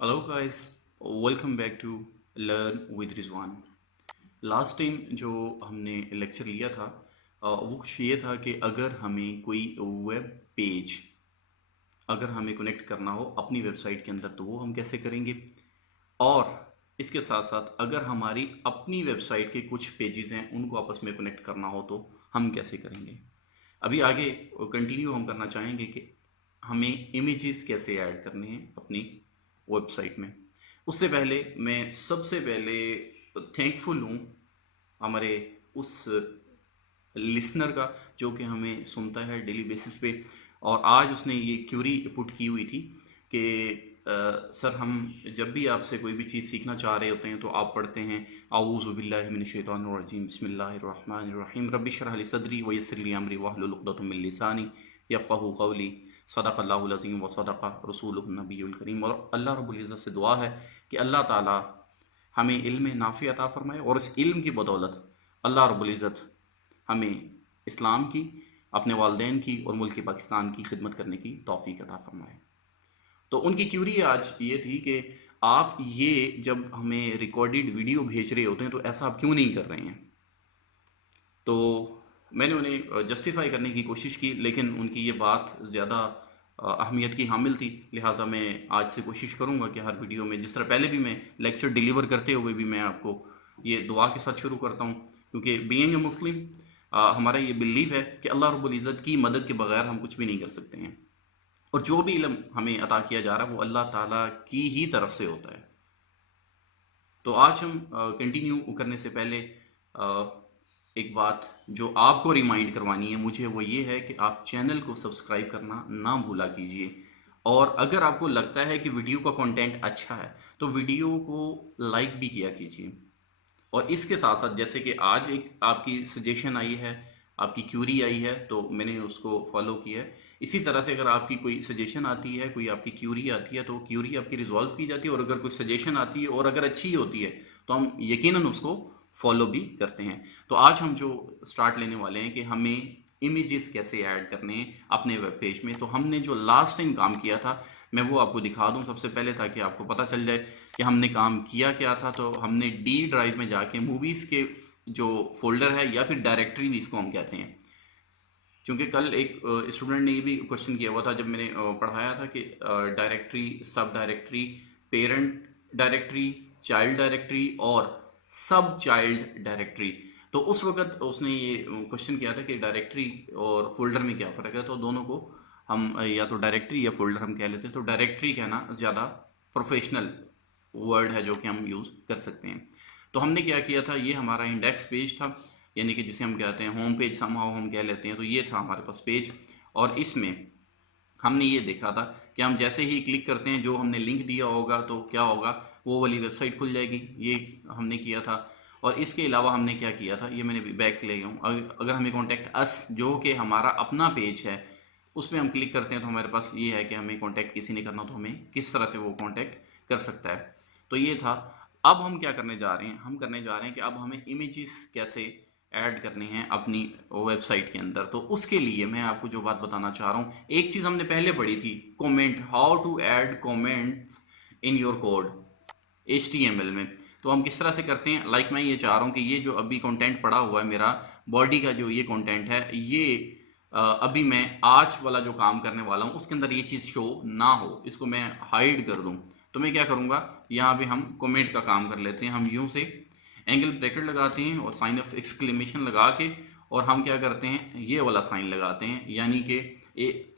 Hello guys, welcome back to learn with Rizwan. Last time जो हमने lecture लिया था वो कुछ ये था कि अगर हमें कोई वेब पेज अगर हमें कनेक्ट करना हो अपनी वेबसाइट के अंदर तो वो हम कैसे करेंगे। और इसके साथ साथ अगर हमारी अपनी वेबसाइट के कुछ पेजेस हैं उनको आपस में कनेक्ट करना हो तो हम कैसे करेंगे। अभी आगे कंटिन्यू हम करना चाहेंगे कि हमें इमेजेस कैसे ऐड करने हैं अपनी वेबसाइट में। उससे पहले मैं सबसे पहले थैंकफुल हूँ हमारे उस लिसनर का जो कि हमें सुनता है डेली बेसिस पे। और आज उसने ये क्यूरी पुट की हुई थी कि सर हम जब भी आपसे कोई भी चीज़ सीखना चाह रहे होते हैं तो आप पढ़ते हैं आऊज़ु बिल्लाहि मिनश शैतानिर रजीम बिस्मिल्लाहिर रहमानिर रहीम रब्बि इश्रह ली सदरी व यस्सिर ली अमरी वहलुल उक़दतम मिन लिसानी यफ़क़हू क़ौली सदक़ल्लाहुल अज़ीम व सदक़ रसूलुहुन नबियुल करीम। और अल्लाह रब्बुल इज़्ज़त से दुआ है कि अल्लाह ताला हमें इल्म नाफ़ी अता फ़रमाए और इस इल्म की बदौलत अल्लाह रब्बुल इज़्ज़त हमें इस्लाम की, अपने वालिदैन की और मुल्क पाकिस्तान की खिदमत करने की तौफ़ीक अता फ़रमाए। तो उनकी क्यूरी आज ये थी कि आप ये जब हमें रिकॉर्डेड वीडियो भेज रहे होते हैं तो ऐसा आप क्यों नहीं कर रहे हैं। तो मैंने उन्हें जस्टिफ़ाई करने की कोशिश की, लेकिन उनकी ये बात ज़्यादा अहमियत की हामिल थी। लिहाजा मैं आज से कोशिश करूँगा कि हर वीडियो में, जिस तरह पहले भी मैं लेक्चर डिलीवर करते हुए भी मैं आपको ये दुआ के साथ शुरू करता हूँ, क्योंकि बीइंग ए मुस्लिम हमारा ये बिलीव है कि अल्लाह रब्बुल इज़्ज़त की मदद के बगैर हम कुछ भी नहीं कर सकते हैं। और जो भी इल्म हमें अता किया जा रहा है वो अल्लाह ताला की ही तरफ से होता है। तो आज हम कंटिन्यू करने से पहले एक बात जो आपको रिमाइंड करवानी है मुझे, वो ये है कि आप चैनल को सब्सक्राइब करना ना भूला कीजिए। और अगर आपको लगता है कि वीडियो का कंटेंट अच्छा है तो वीडियो को लाइक भी किया कीजिए। और इसके साथ साथ जैसे कि आज एक आपकी सजेशन आई है, आपकी क्यूरी आई है तो मैंने उसको फॉलो किया है। इसी तरह से अगर आपकी कोई सजेशन आती है, कोई आपकी क्यूरी आती है तो क्यूरी आपकी रिजॉल्व की जाती है। और अगर कोई सजेशन आती है और अगर अच्छी होती है तो हम यकीनन उसको फॉलो भी करते हैं। तो आज हम जो स्टार्ट लेने वाले हैं कि हमें इमेजेस कैसे ऐड करने हैं अपने वेब पेज में। तो हमने जो लास्ट टाइम काम किया था मैं वो आपको दिखा दूं सबसे पहले, ताकि आपको पता चल जाए कि हमने काम किया क्या था। तो हमने डी ड्राइव में जाके मूवीज़ के जो फोल्डर है या फिर डायरेक्टरी भी इसको हम कहते हैं, क्योंकि कल एक स्टूडेंट ने ये भी क्वेश्चन किया हुआ था जब मैंने पढ़ाया था कि डायरेक्टरी, सब directory, parent directory, child directory और सब चाइल्ड डायरेक्टरी। तो उस वक्त उसने ये क्वेश्चन किया था कि डायरेक्टरी और फोल्डर में क्या फ़र्क है। तो दोनों को हम या तो डायरेक्टरी या फोल्डर हम कह लेते हैं। तो डायरेक्टरी कहना ज़्यादा प्रोफेशनल वर्ड है जो कि हम यूज़ कर सकते हैं। तो हमने क्या किया था, ये हमारा इंडेक्स पेज था, यानी कि जिसे हम कहते हैं होम पेज, समहाउ हम कह लेते हैं। तो ये था हमारे पास पेज, और इसमें हमने ये देखा था कि हम जैसे ही क्लिक करते हैं जो हमने लिंक दिया होगा तो क्या होगा, वो वाली वेबसाइट खुल जाएगी। ये हमने किया था। और इसके अलावा हमने क्या किया था, ये मैंने बैक ले गया हूँ। अगर हमें कॉन्टैक्ट अस जो कि हमारा अपना पेज है उस पर हम क्लिक करते हैं तो हमारे पास ये है कि हमें कॉन्टैक्ट किसी ने करना तो हमें किस तरह से वो कॉन्टैक्ट कर सकता है। तो ये था। अब हम क्या करने जा रहे हैं, हम करने जा रहे हैं कि अब हमें इमेजेस कैसे ऐड करने हैं अपनी वेबसाइट के अंदर। तो उसके लिए मैं आपको जो बात बताना चाह रहा हूँ, एक चीज़ हमने पहले पढ़ी थी, comment, how to add comments in your code HTML में। तो हम किस तरह से करते हैं, लाइक मैं ये चाह रहा हूँ कि ये जो अभी कंटेंट पड़ा हुआ है मेरा बॉडी का, जो ये कंटेंट है, ये अभी मैं आज वाला जो काम करने वाला हूँ उसके अंदर ये चीज़ शो ना हो, इसको मैं हाइड कर दूँ। तो मैं क्या करूँगा, यहाँ पे हम कमेंट का काम कर लेते हैं। हम यूँ से एंगल ब्रैकेट लगाते हैं और साइन ऑफ एक्सक्लेमेशन लगा के, और हम क्या करते हैं, ये वाला साइन लगाते हैं, यानी कि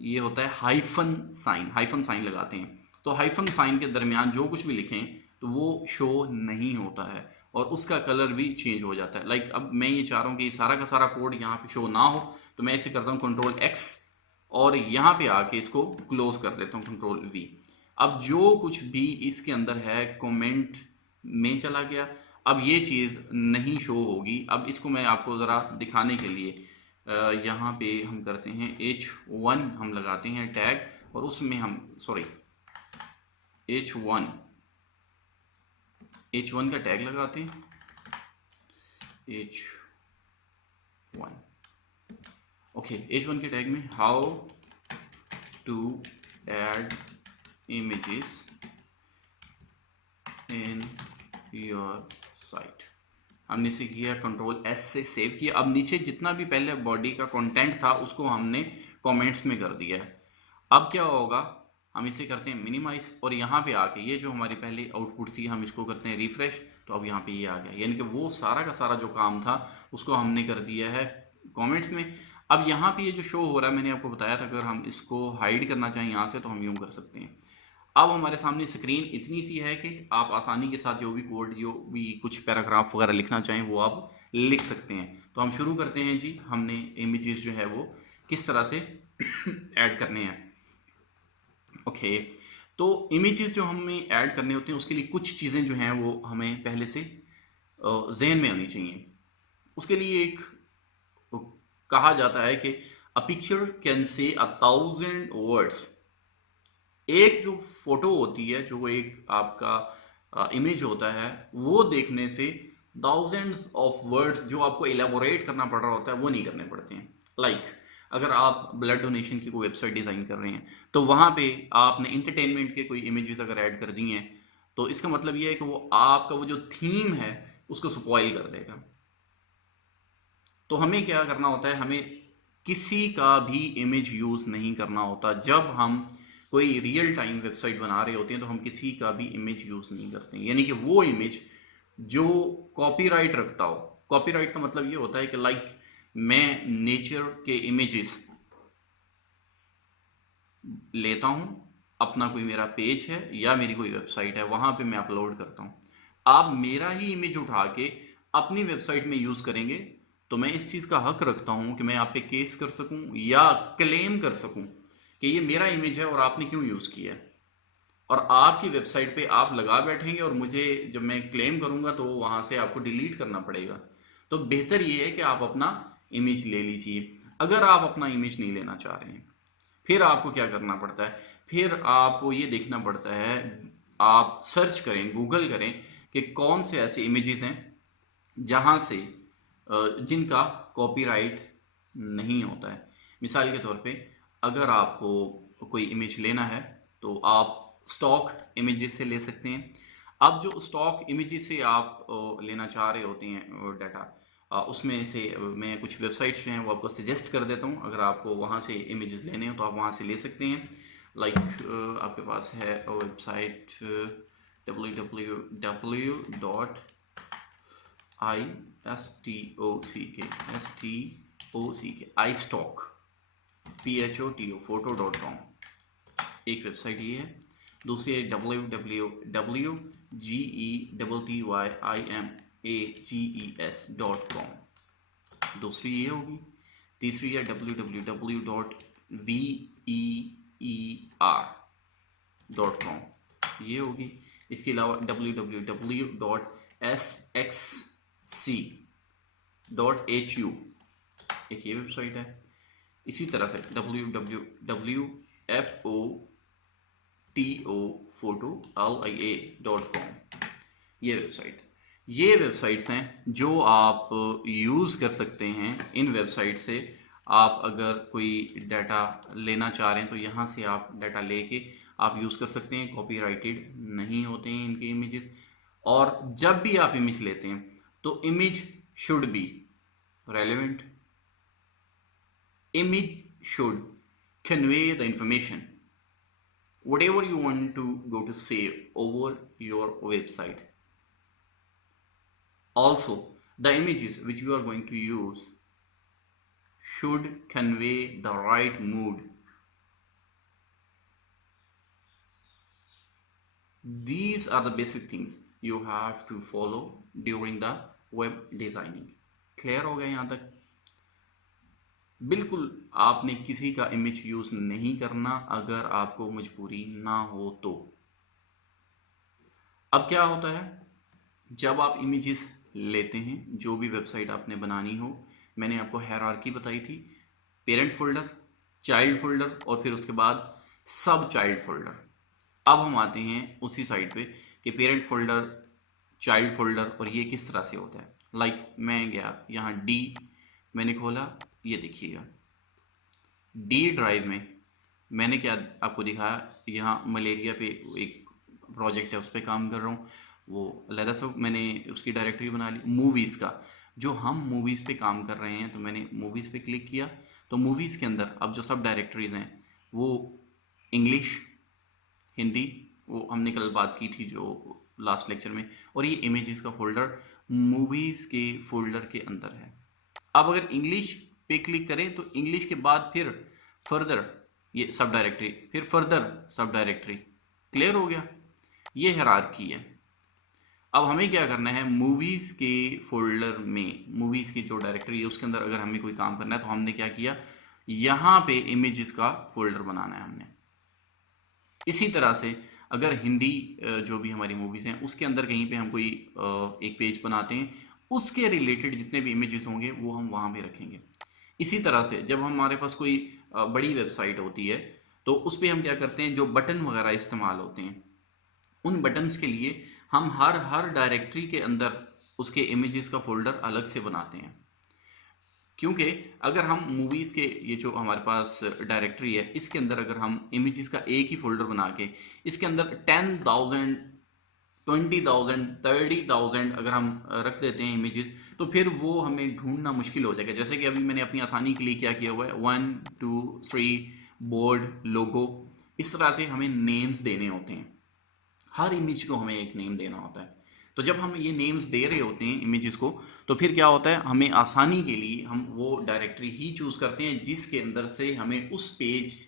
ये होता है हाइफन साइन, हाइफन साइन लगाते हैं। तो हाइफन साइन के दरमियान जो कुछ भी लिखें तो वो शो नहीं होता है और उसका कलर भी चेंज हो जाता है। लाइक अब मैं ये चाह रहा हूँ कि सारा का सारा कोड यहाँ पे शो ना हो, तो मैं इसे करता हूँ कंट्रोल एक्स और यहाँ पे आके इसको क्लोज कर देता हूँ कंट्रोल वी। अब जो कुछ भी इसके अंदर है कमेंट में चला गया, अब ये चीज़ नहीं शो होगी। अब इसको मैं आपको ज़रा दिखाने के लिए यहाँ पे हम करते हैं H1, हम लगाते हैं टैग, और उसमें हम सॉरी H1 H1 का टैग लगाते हैं, H1 ओके। H1 के टैग में how to add images in your site. हमने इसे किया कंट्रोल एस से सेव किया। अब नीचे जितना भी पहले बॉडी का कंटेंट था उसको हमने कमेंट्स में कर दिया है। अब क्या होगा, हम इसे करते हैं मिनिमाइज और यहाँ पे आके ये जो हमारी पहली आउटपुट थी हम इसको करते हैं रिफ्रेश, तो अब यहाँ पे ये आ गया। यानी कि वो सारा का सारा जो काम था उसको हमने कर दिया है कमेंट्स में। अब यहाँ पे ये जो शो हो रहा है मैंने आपको बताया था, अगर हम इसको हाइड करना चाहें यहाँ से तो हम यूँ कर सकते हैं। अब हमारे सामने स्क्रीन इतनी सी है कि आप आसानी के साथ जो भी कोड, जो भी कुछ पैराग्राफ वगैरह लिखना चाहें वो आप लिख सकते हैं। तो हम शुरू करते हैं जी। हमने इमेजेस जो है वो किस तरह से ऐड करने हैं। ओके, तो इमेजेस जो हमें ऐड करने होते हैं उसके लिए कुछ चीज़ें जो हैं वो हमें पहले से जहन में होनी चाहिए। उसके लिए एक कहा जाता है कि a picture can say 1000 words. एक जो फोटो होती है, जो एक आपका इमेज होता है, वो देखने से थाउजेंड्स ऑफ वर्ड्स जो आपको एलेबोरेट करना पड़ रहा होता है वो नहीं करने पड़ते हैं। लाइक अगर आप ब्लड डोनेशन की कोई वेबसाइट डिज़ाइन कर रहे हैं तो वहाँ पे आपने इंटरटेनमेंट के कोई इमेजेस अगर ऐड कर दी हैं तो इसका मतलब ये है कि वो आपका वो जो थीम है उसको स्पॉइल कर देगा। तो हमें क्या करना होता है, हमें किसी का भी इमेज यूज़ नहीं करना होता। जब हम कोई रियल टाइम वेबसाइट बना रहे होते हैं तो हम किसी का भी इमेज यूज़ नहीं करते हैं। यानी कि वो इमेज जो कॉपीराइट रखता हो। कॉपीराइट का मतलब ये होता है कि लाइक मैं नेचर के इमेजेस लेता हूँ, अपना कोई मेरा पेज है या मेरी कोई वेबसाइट है वहाँ पे मैं अपलोड करता हूँ, आप मेरा ही इमेज उठा के अपनी वेबसाइट में यूज़ करेंगे तो मैं इस चीज़ का हक रखता हूँ कि मैं आप पे केस कर सकूँ या क्लेम कर सकूँ कि ये मेरा इमेज है और आपने क्यों यूज़ किया है। और आपकी वेबसाइट पे आप लगा बैठेंगे और मुझे जब मैं क्लेम करूँगा तो वहाँ से आपको डिलीट करना पड़ेगा। तो बेहतर ये है कि आप अपना इमेज ले लीजिए। अगर आप अपना इमेज नहीं लेना चाह रहे हैं फिर आपको क्या करना पड़ता है, फिर आपको ये देखना पड़ता है, आप सर्च करें, गूगल करें कि कौन से ऐसे इमेजेस हैं जहाँ से जिनका कॉपीराइट नहीं होता है। मिसाल के तौर पे अगर आपको कोई इमेज लेना है तो आप स्टॉक इमेजेस से ले सकते हैं। अब जो स्टॉक इमेजेस से आप लेना चाह रहे होते हैं डाटा, उसमें से मैं कुछ वेबसाइट्स जो हैं वो आपको सजेस्ट कर देता हूँ। अगर आपको वहाँ से इमेजेस लेने हो तो आप वहाँ से ले सकते हैं। लाइक आपके पास है वेबसाइट www.istock istock photo.com एक वेबसाइट ये है। दूसरी है www.gettyimages.com, दूसरी ये होगी। तीसरी है www.ver.com, ये होगी। इसके अलावा www.sxc.hu एक ये वेबसाइट है। इसी तरह से www.photolia.com ये वेबसाइट्स हैं जो आप यूज़ कर सकते हैं। इन वेबसाइट से आप अगर कोई डाटा लेना चाह रहे हैं तो यहाँ से आप डाटा लेके आप यूज़ कर सकते हैं। कॉपीराइटेड नहीं होते हैं इनके इमेजेस। और जब भी आप इमेज लेते हैं तो image should be relevant, image should convey the information whatever you want to go to say over your website. Also the images which you are going to use should convey the right mood. These are the basic things you have to follow during the web designing. Clear हो गया यहाँ तक? बिल्कुल आपने किसी का image use नहीं करना अगर आपको मजबूरी ना हो तो। अब क्या होता है, जब आप इमेजेस लेते हैं, जो भी वेबसाइट आपने बनानी हो, मैंने आपको हायरार्की बताई थी, पेरेंट फोल्डर, चाइल्ड फोल्डर और फिर उसके बाद सब चाइल्ड फोल्डर। अब हम आते हैं उसी साइड पे कि पेरेंट फोल्डर, चाइल्ड फोल्डर और ये किस तरह से होता है। लाइक मैं गया यहाँ डी मैंने खोला, ये देखिएगा डी ड्राइव में मैंने क्या आपको दिखाया, यहाँ मलेरिया पे एक प्रोजेक्ट है उस पर काम कर रहा हूँ। वो अलहदा से मैंने उसकी डायरेक्टरी बना ली। मूवीज़ का, जो हम मूवीज़ पे काम कर रहे हैं, तो मैंने मूवीज़ पे क्लिक किया। तो मूवीज़ के अंदर अब जो सब डायरेक्टरीज़ हैं वो इंग्लिश, हिंदी, वो हमने कल बात की थी जो लास्ट लेक्चर में, और ये इमेजेस का फोल्डर मूवीज़ के फोल्डर के अंदर है। अब अगर इंग्लिश पे क्लिक करें तो इंग्लिश के बाद फिर फर्दर ये सब डायरेक्टरी, फिर फर्दर सब डायरेक्टरी। क्लियर हो गया? ये हायरार्की है। अब हमें क्या करना है, मूवीज़ के फोल्डर में, मूवीज़ की जो डायरेक्टरी है उसके अंदर अगर हमें कोई काम करना है तो हमने क्या किया, यहाँ पे इमेजेस का फोल्डर बनाना है हमने। इसी तरह से अगर हिंदी जो भी हमारी मूवीज़ हैं उसके अंदर कहीं पे हम कोई एक पेज बनाते हैं, उसके रिलेटेड जितने भी इमेजेस होंगे वो हम वहाँ पे रखेंगे। इसी तरह से जब हमारे पास कोई बड़ी वेबसाइट होती है तो उस पर हम क्या करते हैं, जो बटन वगैरह इस्तेमाल होते हैं उन बटन्स के लिए हम हर डायरेक्टरी के अंदर उसके इमेजेस का फोल्डर अलग से बनाते हैं। क्योंकि अगर हम मूवीज़ के ये जो हमारे पास डायरेक्टरी है इसके अंदर अगर हम इमेजेस का एक ही फोल्डर बना के इसके अंदर 10,000 20,000 30,000 अगर हम रख देते हैं इमेजेस, तो फिर वो हमें ढूंढना मुश्किल हो जाएगा। जैसे कि अभी मैंने अपनी आसानी के लिए क्या किया हुआ है, 1 2 3 बोर्ड, लोगो, इस तरह से हमें नेम्स देने होते हैं। हर इमेज को हमें एक नेम देना होता है। तो जब हम ये नेम्स दे रहे होते हैं इमेजेस को, तो फिर क्या होता है, हमें आसानी के लिए हम वो डायरेक्टरी ही चूज़ करते हैं जिसके अंदर से हमें उस पेज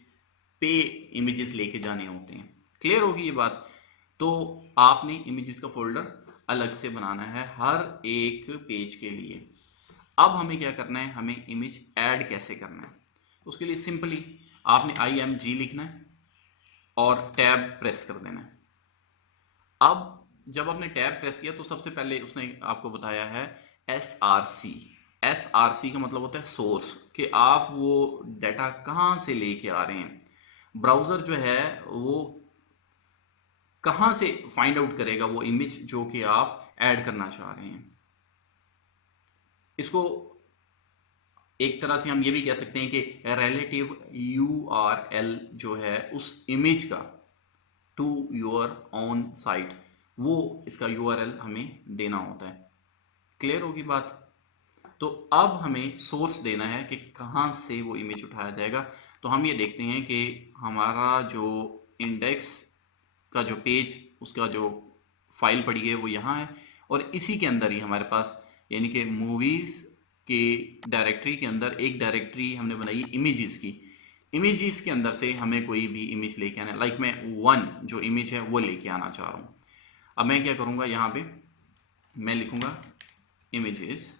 पे इमेजेस लेके जाने होते हैं। क्लियर होगी ये बात? तो आपने इमेजेस का फोल्डर अलग से बनाना है हर एक पेज के लिए। अब हमें क्या करना है, हमें इमेज ऐड कैसे करना है, उसके लिए सिंपली आपने IMG लिखना है और टैब प्रेस कर देना है। अब जब आपने टैब प्रेस किया तो सबसे पहले उसने आपको बताया है SRC। SRC का मतलब होता है सोर्स, कि आप वो डाटा कहाँ से लेके आ रहे हैं। ब्राउज़र जो है वो कहाँ से फाइंड आउट करेगा वो इमेज जो कि आप ऐड करना चाह रहे हैं। इसको एक तरह से हम ये भी कह सकते हैं कि रिलेटिव URL जो है उस इमेज का टू योर ओन साइट, वो इसका URL हमें देना होता है। क्लियर होगी बात? तो अब हमें सोर्स देना है कि कहाँ से वो इमेज उठाया जाएगा। तो हम ये देखते हैं कि हमारा जो इंडेक्स का जो पेज, उसका जो फाइल पड़ी है वो यहाँ है, और इसी के अंदर ही हमारे पास, यानी कि मूवीज़ के डायरेक्टरी के अंदर एक डायरेक्टरी हमने बनाई इमेजेस की। इमेजेस के अंदर से हमें कोई भी इमेज लेके आना है, लाइक मैं 1 जो इमेज है वो लेके आना चाह रहा हूँ। अब मैं क्या करूँगा, यहाँ पे मैं लिखूँगा इमेजेस,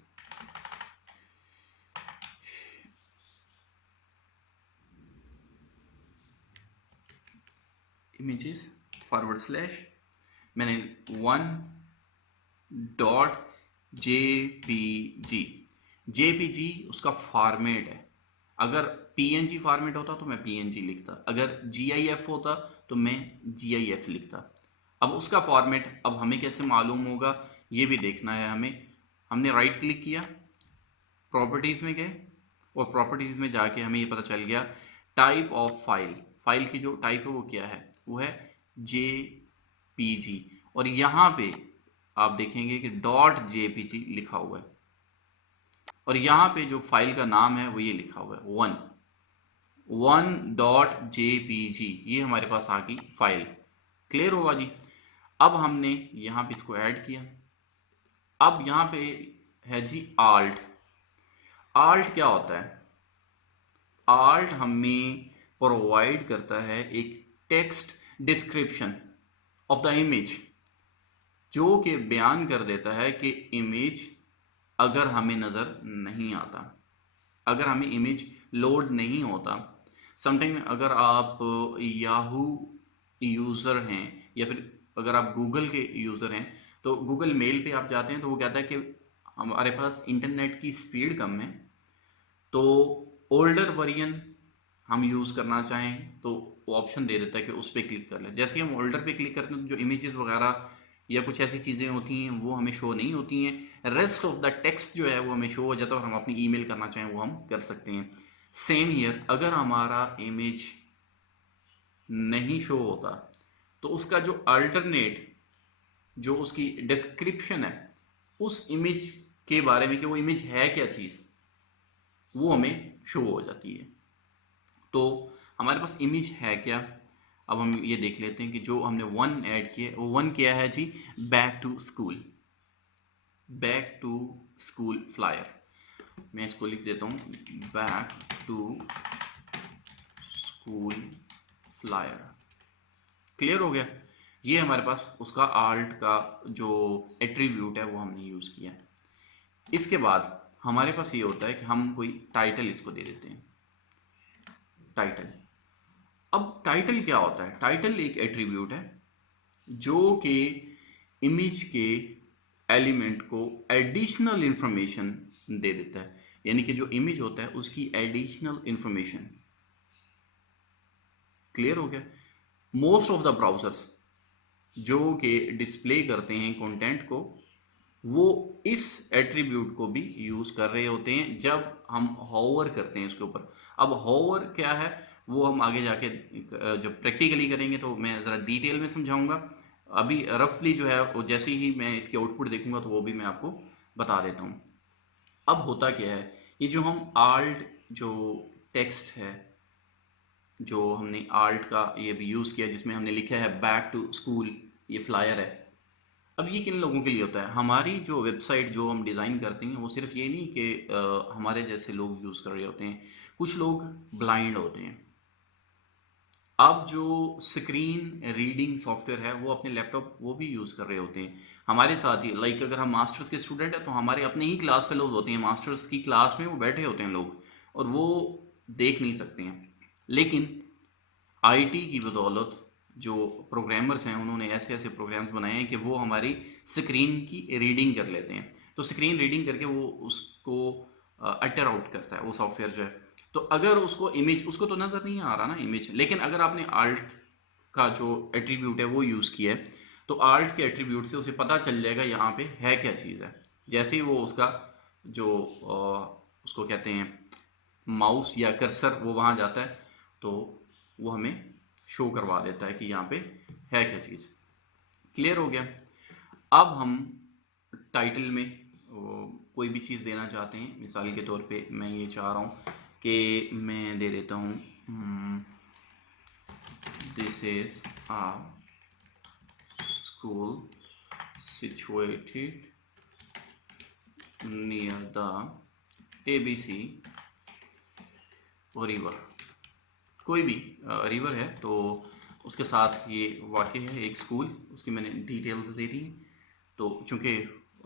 इमेजेस / मैंने 1.jpg, JPG उसका फॉर्मेट है। अगर PNG फॉर्मेट होता तो मैं PNG लिखता, अगर GIF होता तो मैं GIF लिखता। अब उसका फॉर्मेट अब हमें कैसे मालूम होगा, ये भी देखना है हमें। हमने राइट क्लिक किया, प्रॉपर्टीज़ में गए, और प्रॉपर्टीज़ में जाके हमें ये पता चल गया टाइप ऑफ फाइल, फाइल की जो टाइप है वो क्या है, वो है JPG। और यहाँ पे आप देखेंगे कि .jpg लिखा हुआ है, और यहाँ पे जो फाइल का नाम है वो ये लिखा हुआ है 1.jpg, ये हमारे पास आ गई फाइल। क्लियर होगा जी? अब हमने यहाँ पे इसको ऐड किया। अब यहाँ पे है जी आल्ट। आल्ट क्या होता है? आल्ट हमें प्रोवाइड करता है एक text description of the image, जो कि बयान कर देता है कि इमेज अगर हमें नज़र नहीं आता, अगर हमें इमेज लोड नहीं होता। समटाइम अगर आप याहू यूज़र हैं या फिर अगर आप गूगल के यूज़र हैं, तो गूगल मेल पे आप जाते हैं तो वो कहता है कि हमारे पास इंटरनेट की स्पीड कम है, तो ओल्डर वर्जन हम यूज़ करना चाहें तो वो ऑप्शन दे देता है कि उस पर क्लिक कर लें। जैसे ही हम ओल्डर पे क्लिक करते हैं तो जो इमेजेस वगैरह या कुछ ऐसी चीज़ें होती हैं वो हमें शो नहीं होती हैं, रेस्ट ऑफ द टेक्स्ट जो है वो हमें शो हो जाता है, और हम अपनी ईमेल करना चाहें वो हम कर सकते हैं। सेम ईयर अगर हमारा इमेज नहीं शो होता तो उसका जो अल्टरनेट जो उसकी डिस्क्रिप्शन है उस इमेज के बारे में कि वो इमेज है क्या चीज़, वो हमें शो हो जाती है। तो हमारे पास इमेज है क्या, अब हम ये देख लेते हैं कि जो हमने वन ऐड किया वो वन क्या है जी, back to school, back to school flyer. मैं इसको लिख देता हूँ, back to school flyer. Clear हो गया। ये हमारे पास उसका आल्ट का जो एट्रीब्यूट है वो हमने यूज़ किया है। इसके बाद हमारे पास ये होता है कि हम कोई टाइटल इसको दे देते हैं, टाइटल। अब टाइटल क्या होता है, टाइटल एक एट्रीब्यूट है जो कि इमेज के एलिमेंट को एडिशनल इंफॉर्मेशन दे देता है, यानी कि जो इमेज होता है उसकी एडिशनल इंफॉर्मेशन। क्लियर हो गया। मोस्ट ऑफ द ब्राउजर्स जो कि डिस्प्ले करते हैं कंटेंट को, वो इस एट्रीब्यूट को भी यूज कर रहे होते हैं जब हम होवर करते हैं इसके ऊपर। अब होवर क्या है वो हम आगे जाके जब प्रैक्टिकली करेंगे तो मैं ज़रा डिटेल में समझाऊंगा। अभी रफली जो है वो जैसे ही मैं इसके आउटपुट देखूंगा तो वो भी मैं आपको बता देता हूँ। अब होता क्या है, ये जो हम आल्ट जो टेक्स्ट है, जो हमने आल्ट का ये भी यूज़ किया जिसमें हमने लिखा है बैक टू स्कूल, ये फ्लायर है। अब ये किन लोगों के लिए होता है, हमारी जो वेबसाइट जो हम डिज़ाइन करते हैं वो सिर्फ ये नहीं कि हमारे जैसे लोग यूज़ कर रहे होते हैं, कुछ लोग ब्लाइंड होते हैं। अब जो स्क्रीन रीडिंग सॉफ्टवेयर है वो अपने लैपटॉप वो भी यूज़ कर रहे होते हैं हमारे साथ ही। लाइक अगर हम मास्टर्स के स्टूडेंट हैं तो हमारे अपने ही क्लास फेलोज होते हैं, मास्टर्स की क्लास में वो बैठे होते हैं लोग और वो देख नहीं सकते हैं। लेकिन आईटी की बदौलत जो प्रोग्रामर्स हैं उन्होंने ऐसे ऐसे प्रोग्राम्स बनाए हैं कि वो हमारी स्क्रीन की रीडिंग कर लेते हैं। तो स्क्रीन रीडिंग करके वो उसको अटर आउट करता है वो सॉफ्टवेयर जो है। तो अगर उसको इमेज, उसको तो नज़र नहीं आ रहा ना इमेज, लेकिन अगर आपने आल्ट का जो एट्रीब्यूट है वो यूज़ किया है तो आल्ट के एट्रीब्यूट से उसे पता चल जाएगा यहाँ पे है क्या चीज़ है। जैसे ही वो उसका जो उसको कहते हैं माउस या कर्सर वो वहाँ जाता है तो वो हमें शो करवा देता है कि यहाँ पे है क्या चीज़। क्लियर हो गया। अब हम टाइटल में कोई भी चीज़ देना चाहते हैं, मिसाल के तौर पे मैं ये चाह रहा हूँ कि मैं दे देता हूँ this is a school situated near the ABC river. कोई भी रिवर है तो उसके साथ ये वाक्य है एक स्कूल, उसकी मैंने डिटेल्स दे दी। तो चूंकि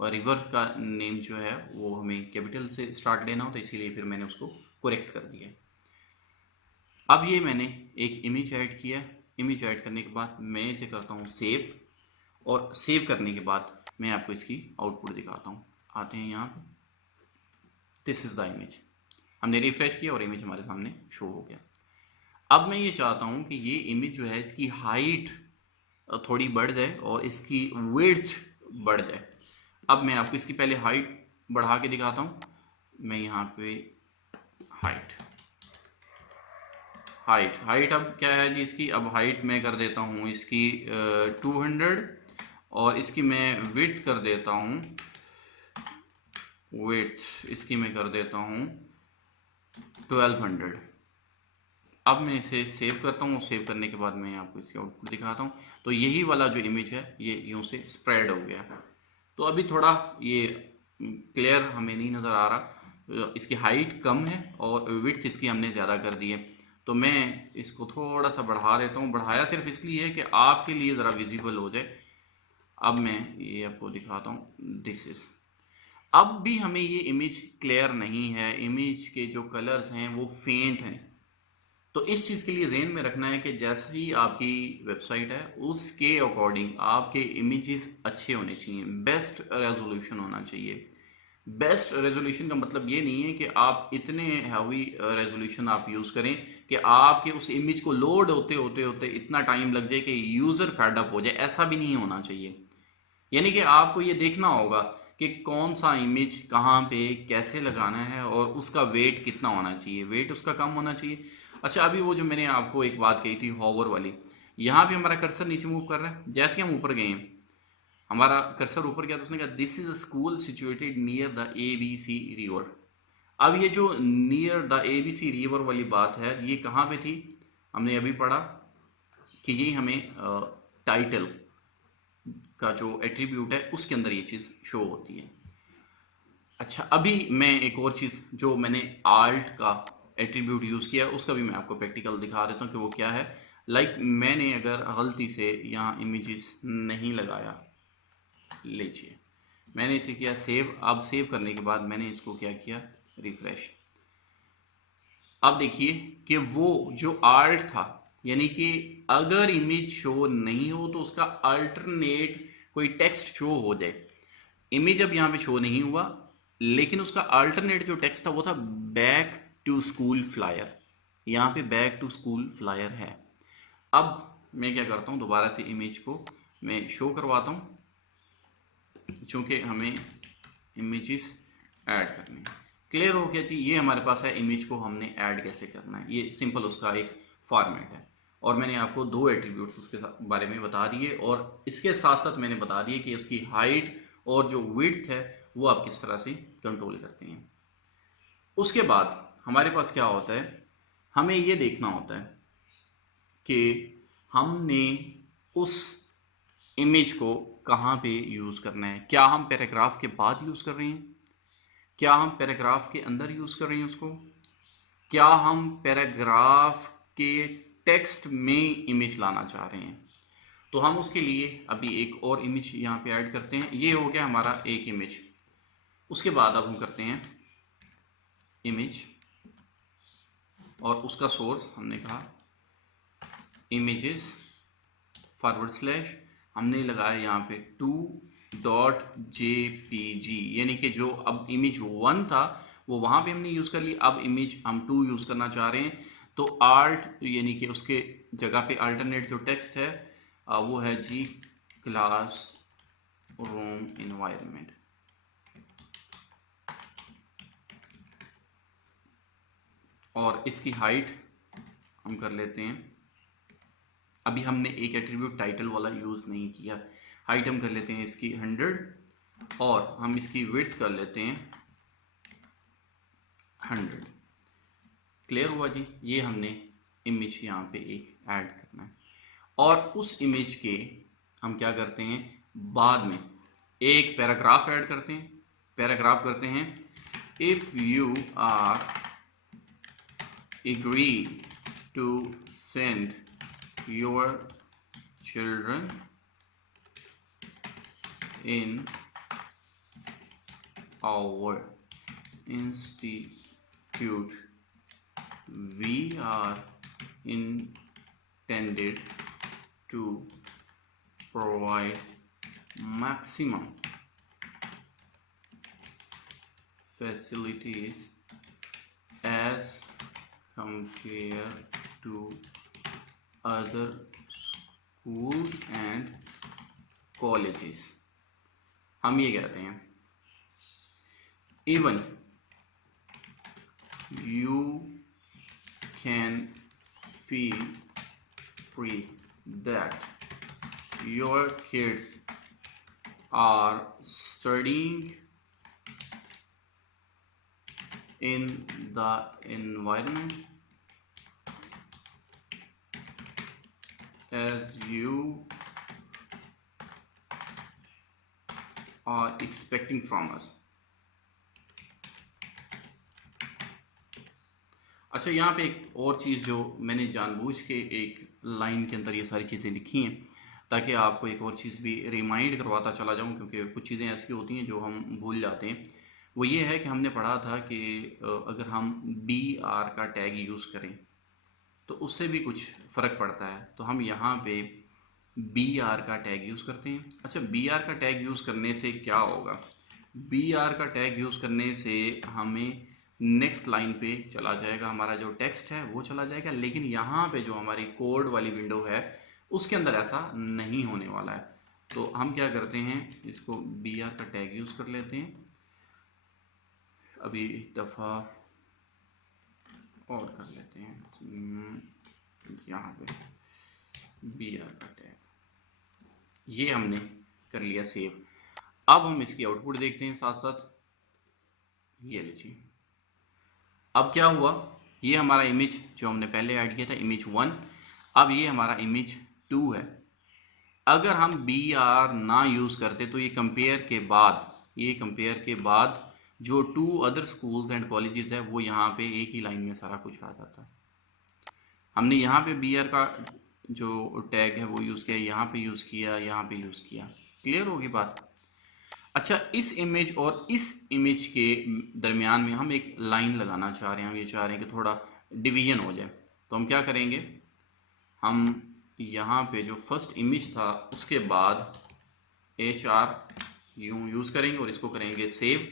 रिवर का नेम जो है वो हमें कैपिटल से स्टार्ट लेना हो तो इसीलिए फिर मैंने उसको करेक्ट कर दिया। अब ये मैंने एक इमेज ऐड किया, इमेज ऐड करने के बाद मैं इसे करता हूँ सेव, और सेव करने के बाद मैं आपको इसकी आउटपुट दिखाता हूँ। आते हैं यहाँ, दिस इज़ द इमेज। हमने रिफ्रेश किया और इमेज हमारे सामने शो हो गया। अब मैं ये चाहता हूँ कि ये इमेज जो है इसकी हाइट थोड़ी बढ़ जाए और इसकी विड्थ बढ़ जाए। अब मैं आपको इसकी पहले हाइट बढ़ा के दिखाता हूँ। मैं यहाँ पे हाइट हाइट हाइट अब क्या है जी इसकी, अब हाइट मैं कर देता हूँ इसकी 200 और इसकी मैं विड्थ कर देता हूँ, विड्थ इसकी मैं कर देता हूँ 1200। अब मैं इसे सेव करता हूँ, सेव करने के बाद मैं आपको इसकी आउटपुट दिखाता हूँ। तो यही वाला जो इमेज है ये यूँ से स्प्रेड हो गया। तो अभी थोड़ा ये क्लियर हमें नहीं नज़र आ रहा, इसकी हाइट कम है और विड्थ इसकी हमने ज़्यादा कर दी है। तो मैं इसको थोड़ा सा बढ़ा देता हूँ, बढ़ाया सिर्फ इसलिए है कि आपके लिए ज़रा विजिबल हो जाए। अब मैं ये आपको दिखाता हूँ, दिस इज़। अब भी हमें ये इमेज क्लियर नहीं है, इमेज के जो कलर्स हैं वो फेंट हैं। तो इस चीज़ के लिए ज़हन में रखना है कि जैसे ही आपकी वेबसाइट है उसके अकॉर्डिंग आपके इमेजेस अच्छे होने चाहिए, बेस्ट रेजोल्यूशन होना चाहिए। बेस्ट रेजोल्यूशन का मतलब ये नहीं है कि आप इतने हैवी रेजोल्यूशन आप यूज़ करें कि आपके उस इमेज को लोड होते होते होते इतना टाइम लग जाए कि यूज़र फेड अप हो जाए, ऐसा भी नहीं होना चाहिए। यानी कि आपको ये देखना होगा कि कौन सा इमेज कहाँ पे कैसे लगाना है और उसका वेट कितना होना चाहिए, वेट उसका कम होना चाहिए। अच्छा, अभी वो जो मैंने आपको एक बात कही थी हॉवर वाली, यहाँ भी हमारा कर्सर नीचे मूव कर रहा है। जैसे हम ऊपर गए हैं हमारा कर्सर ऊपर गया तो उसने कहा this is a school situated near the ABC river. अब ये जो नियर द ABC रिवर वाली बात है ये कहाँ पे थी, हमने अभी पढ़ा कि ये हमें टाइटल का जो एट्रीब्यूट है उसके अंदर ये चीज़ शो होती है। अच्छा, अभी मैं एक और चीज़ जो मैंने आल्ट का एट्रीब्यूट यूज़ किया उसका भी मैं आपको प्रैक्टिकल दिखा देता हूँ कि वो क्या है। लाइक मैंने अगर गलती से यहाँ इमेजेस नहीं लगाया, लीजिए मैंने इसे किया सेव। अब सेव करने के बाद मैंने इसको क्या किया, रिफ्रेश। अब देखिए कि वो जो आल्ट था, यानी कि अगर इमेज शो नहीं हो तो उसका अल्टरनेट कोई टेक्स्ट शो हो जाए। इमेज अब यहाँ पे शो नहीं हुआ, लेकिन उसका अल्टरनेट जो टेक्स्ट था वो था बैक टू स्कूल फ्लायर। यहाँ पे बैक टू स्कूल फ्लायर है। अब मैं क्या करता हूँ, दोबारा से इमेज को मैं शो करवाता हूँ, चूँकि हमें इमेजेस ऐड करनी है। क्लियर हो गया जी, ये हमारे पास है इमेज को हमने ऐड कैसे करना है, ये सिंपल उसका एक फॉर्मेट है। और मैंने आपको दो एट्रीब्यूट्स उसके बारे में बता दिए, और इसके साथ साथ मैंने बता दिए कि उसकी हाइट और जो विड्थ है वो आप किस तरह से कंट्रोल करते हैं। उसके बाद हमारे पास क्या होता है, हमें ये देखना होता है कि हमने उस इमेज को कहाँ पे यूज़ करना है। क्या हम पैराग्राफ के बाद यूज़ कर रहे हैं, क्या हम पैराग्राफ के अंदर यूज़ कर रहे हैं उसको, क्या हम पैराग्राफ के टेक्स्ट में इमेज लाना चाह रहे हैं। तो हम उसके लिए अभी एक और इमेज यहाँ पे ऐड करते हैं। ये हो गया हमारा एक इमेज। उसके बाद अब हम करते हैं इमेज, और उसका सोर्स हमने कहा इमेजेस फॉरवर्ड स्लैश, हमने लगाया यहाँ पे 2.jpg, यानी कि जो अब इमेज 1 था वो वहाँ पे हमने यूज़ कर ली, अब इमेज हम 2 यूज़ करना चाह रहे हैं। तो आल्ट यानी कि उसके जगह पे अल्टरनेट जो टेक्स्ट है वो है जी क्लास रूम इन्वायरमेंट। और इसकी हाइट हम कर लेते हैं, अभी हमने एक एट्रीब्यूट टाइटल वाला यूज़ नहीं किया। हाइट हम कर लेते हैं इसकी 100, और हम इसकी विड्थ कर लेते हैं 100। क्लियर हुआ जी, ये हमने इमेज यहाँ पे एक ऐड करना है। और उस इमेज के हम क्या करते हैं, बाद में एक पैराग्राफ ऐड करते हैं। पैराग्राफ करते हैं if you are agree to send your children in our institute, we are intended to provide maximum facilities as compared to other schools and colleges। हम ये कहते हैं even you can feel free that your kids are studying in the environment as you are expecting from us। अच्छा, यहाँ पे एक और चीज़ जो मैंने जानबूझ के एक लाइन के अंदर ये सारी चीज़ें लिखी हैं ताकि आपको एक और चीज़ भी रिमाइंड करवाता चला जाऊँ, क्योंकि कुछ चीज़ें ऐसी होती हैं जो हम भूल जाते हैं। वो ये है कि हमने पढ़ा था कि अगर हम BR का टैग यूज़ करें तो उससे भी कुछ फ़र्क पड़ता है। तो हम यहाँ पे BR का टैग यूज़ करते हैं। अच्छा, BR का टैग यूज़ करने से क्या होगा, BR का टैग यूज़ करने से हमें नेक्स्ट लाइन पे चला जाएगा, हमारा जो टेक्स्ट है वो चला जाएगा, लेकिन यहाँ पे जो हमारी कोड वाली विंडो है उसके अंदर ऐसा नहीं होने वाला है। तो हम क्या करते हैं, इसको BR का टैग यूज़ कर लेते हैं। अभी एक दफ़ा और कर लेते हैं, यहाँ पे BR का टैग ये हमने कर लिया सेव। अब हम इसकी आउटपुट देखते हैं साथ साथ। ये लीजिए, अब क्या हुआ, ये हमारा इमेज जो हमने पहले ऐड किया था इमेज 1, अब ये हमारा इमेज 2 है। अगर हम बी आर ना यूज़ करते तो ये कंपेयर के बाद जो 2 अदर स्कूल्स एंड कॉलेजेस है वो यहाँ पे एक ही लाइन में सारा कुछ आ जाता। हमने यहाँ पे बी आर का जो टैग है वो यूज़ किया, यहाँ पे यूज़ किया, यहाँ पे यूज़ किया। क्लियर होगी बात। अच्छा, इस इमेज और इस इमेज के दरमियान में हम एक लाइन लगाना चाह रहे हैं। हम ये चाह रहे हैं कि थोड़ा डिवीजन हो जाए, तो हम क्या करेंगे, हम यहाँ पे जो फर्स्ट इमेज था उसके बाद एच आर यूज़ करेंगे और इसको करेंगे सेव।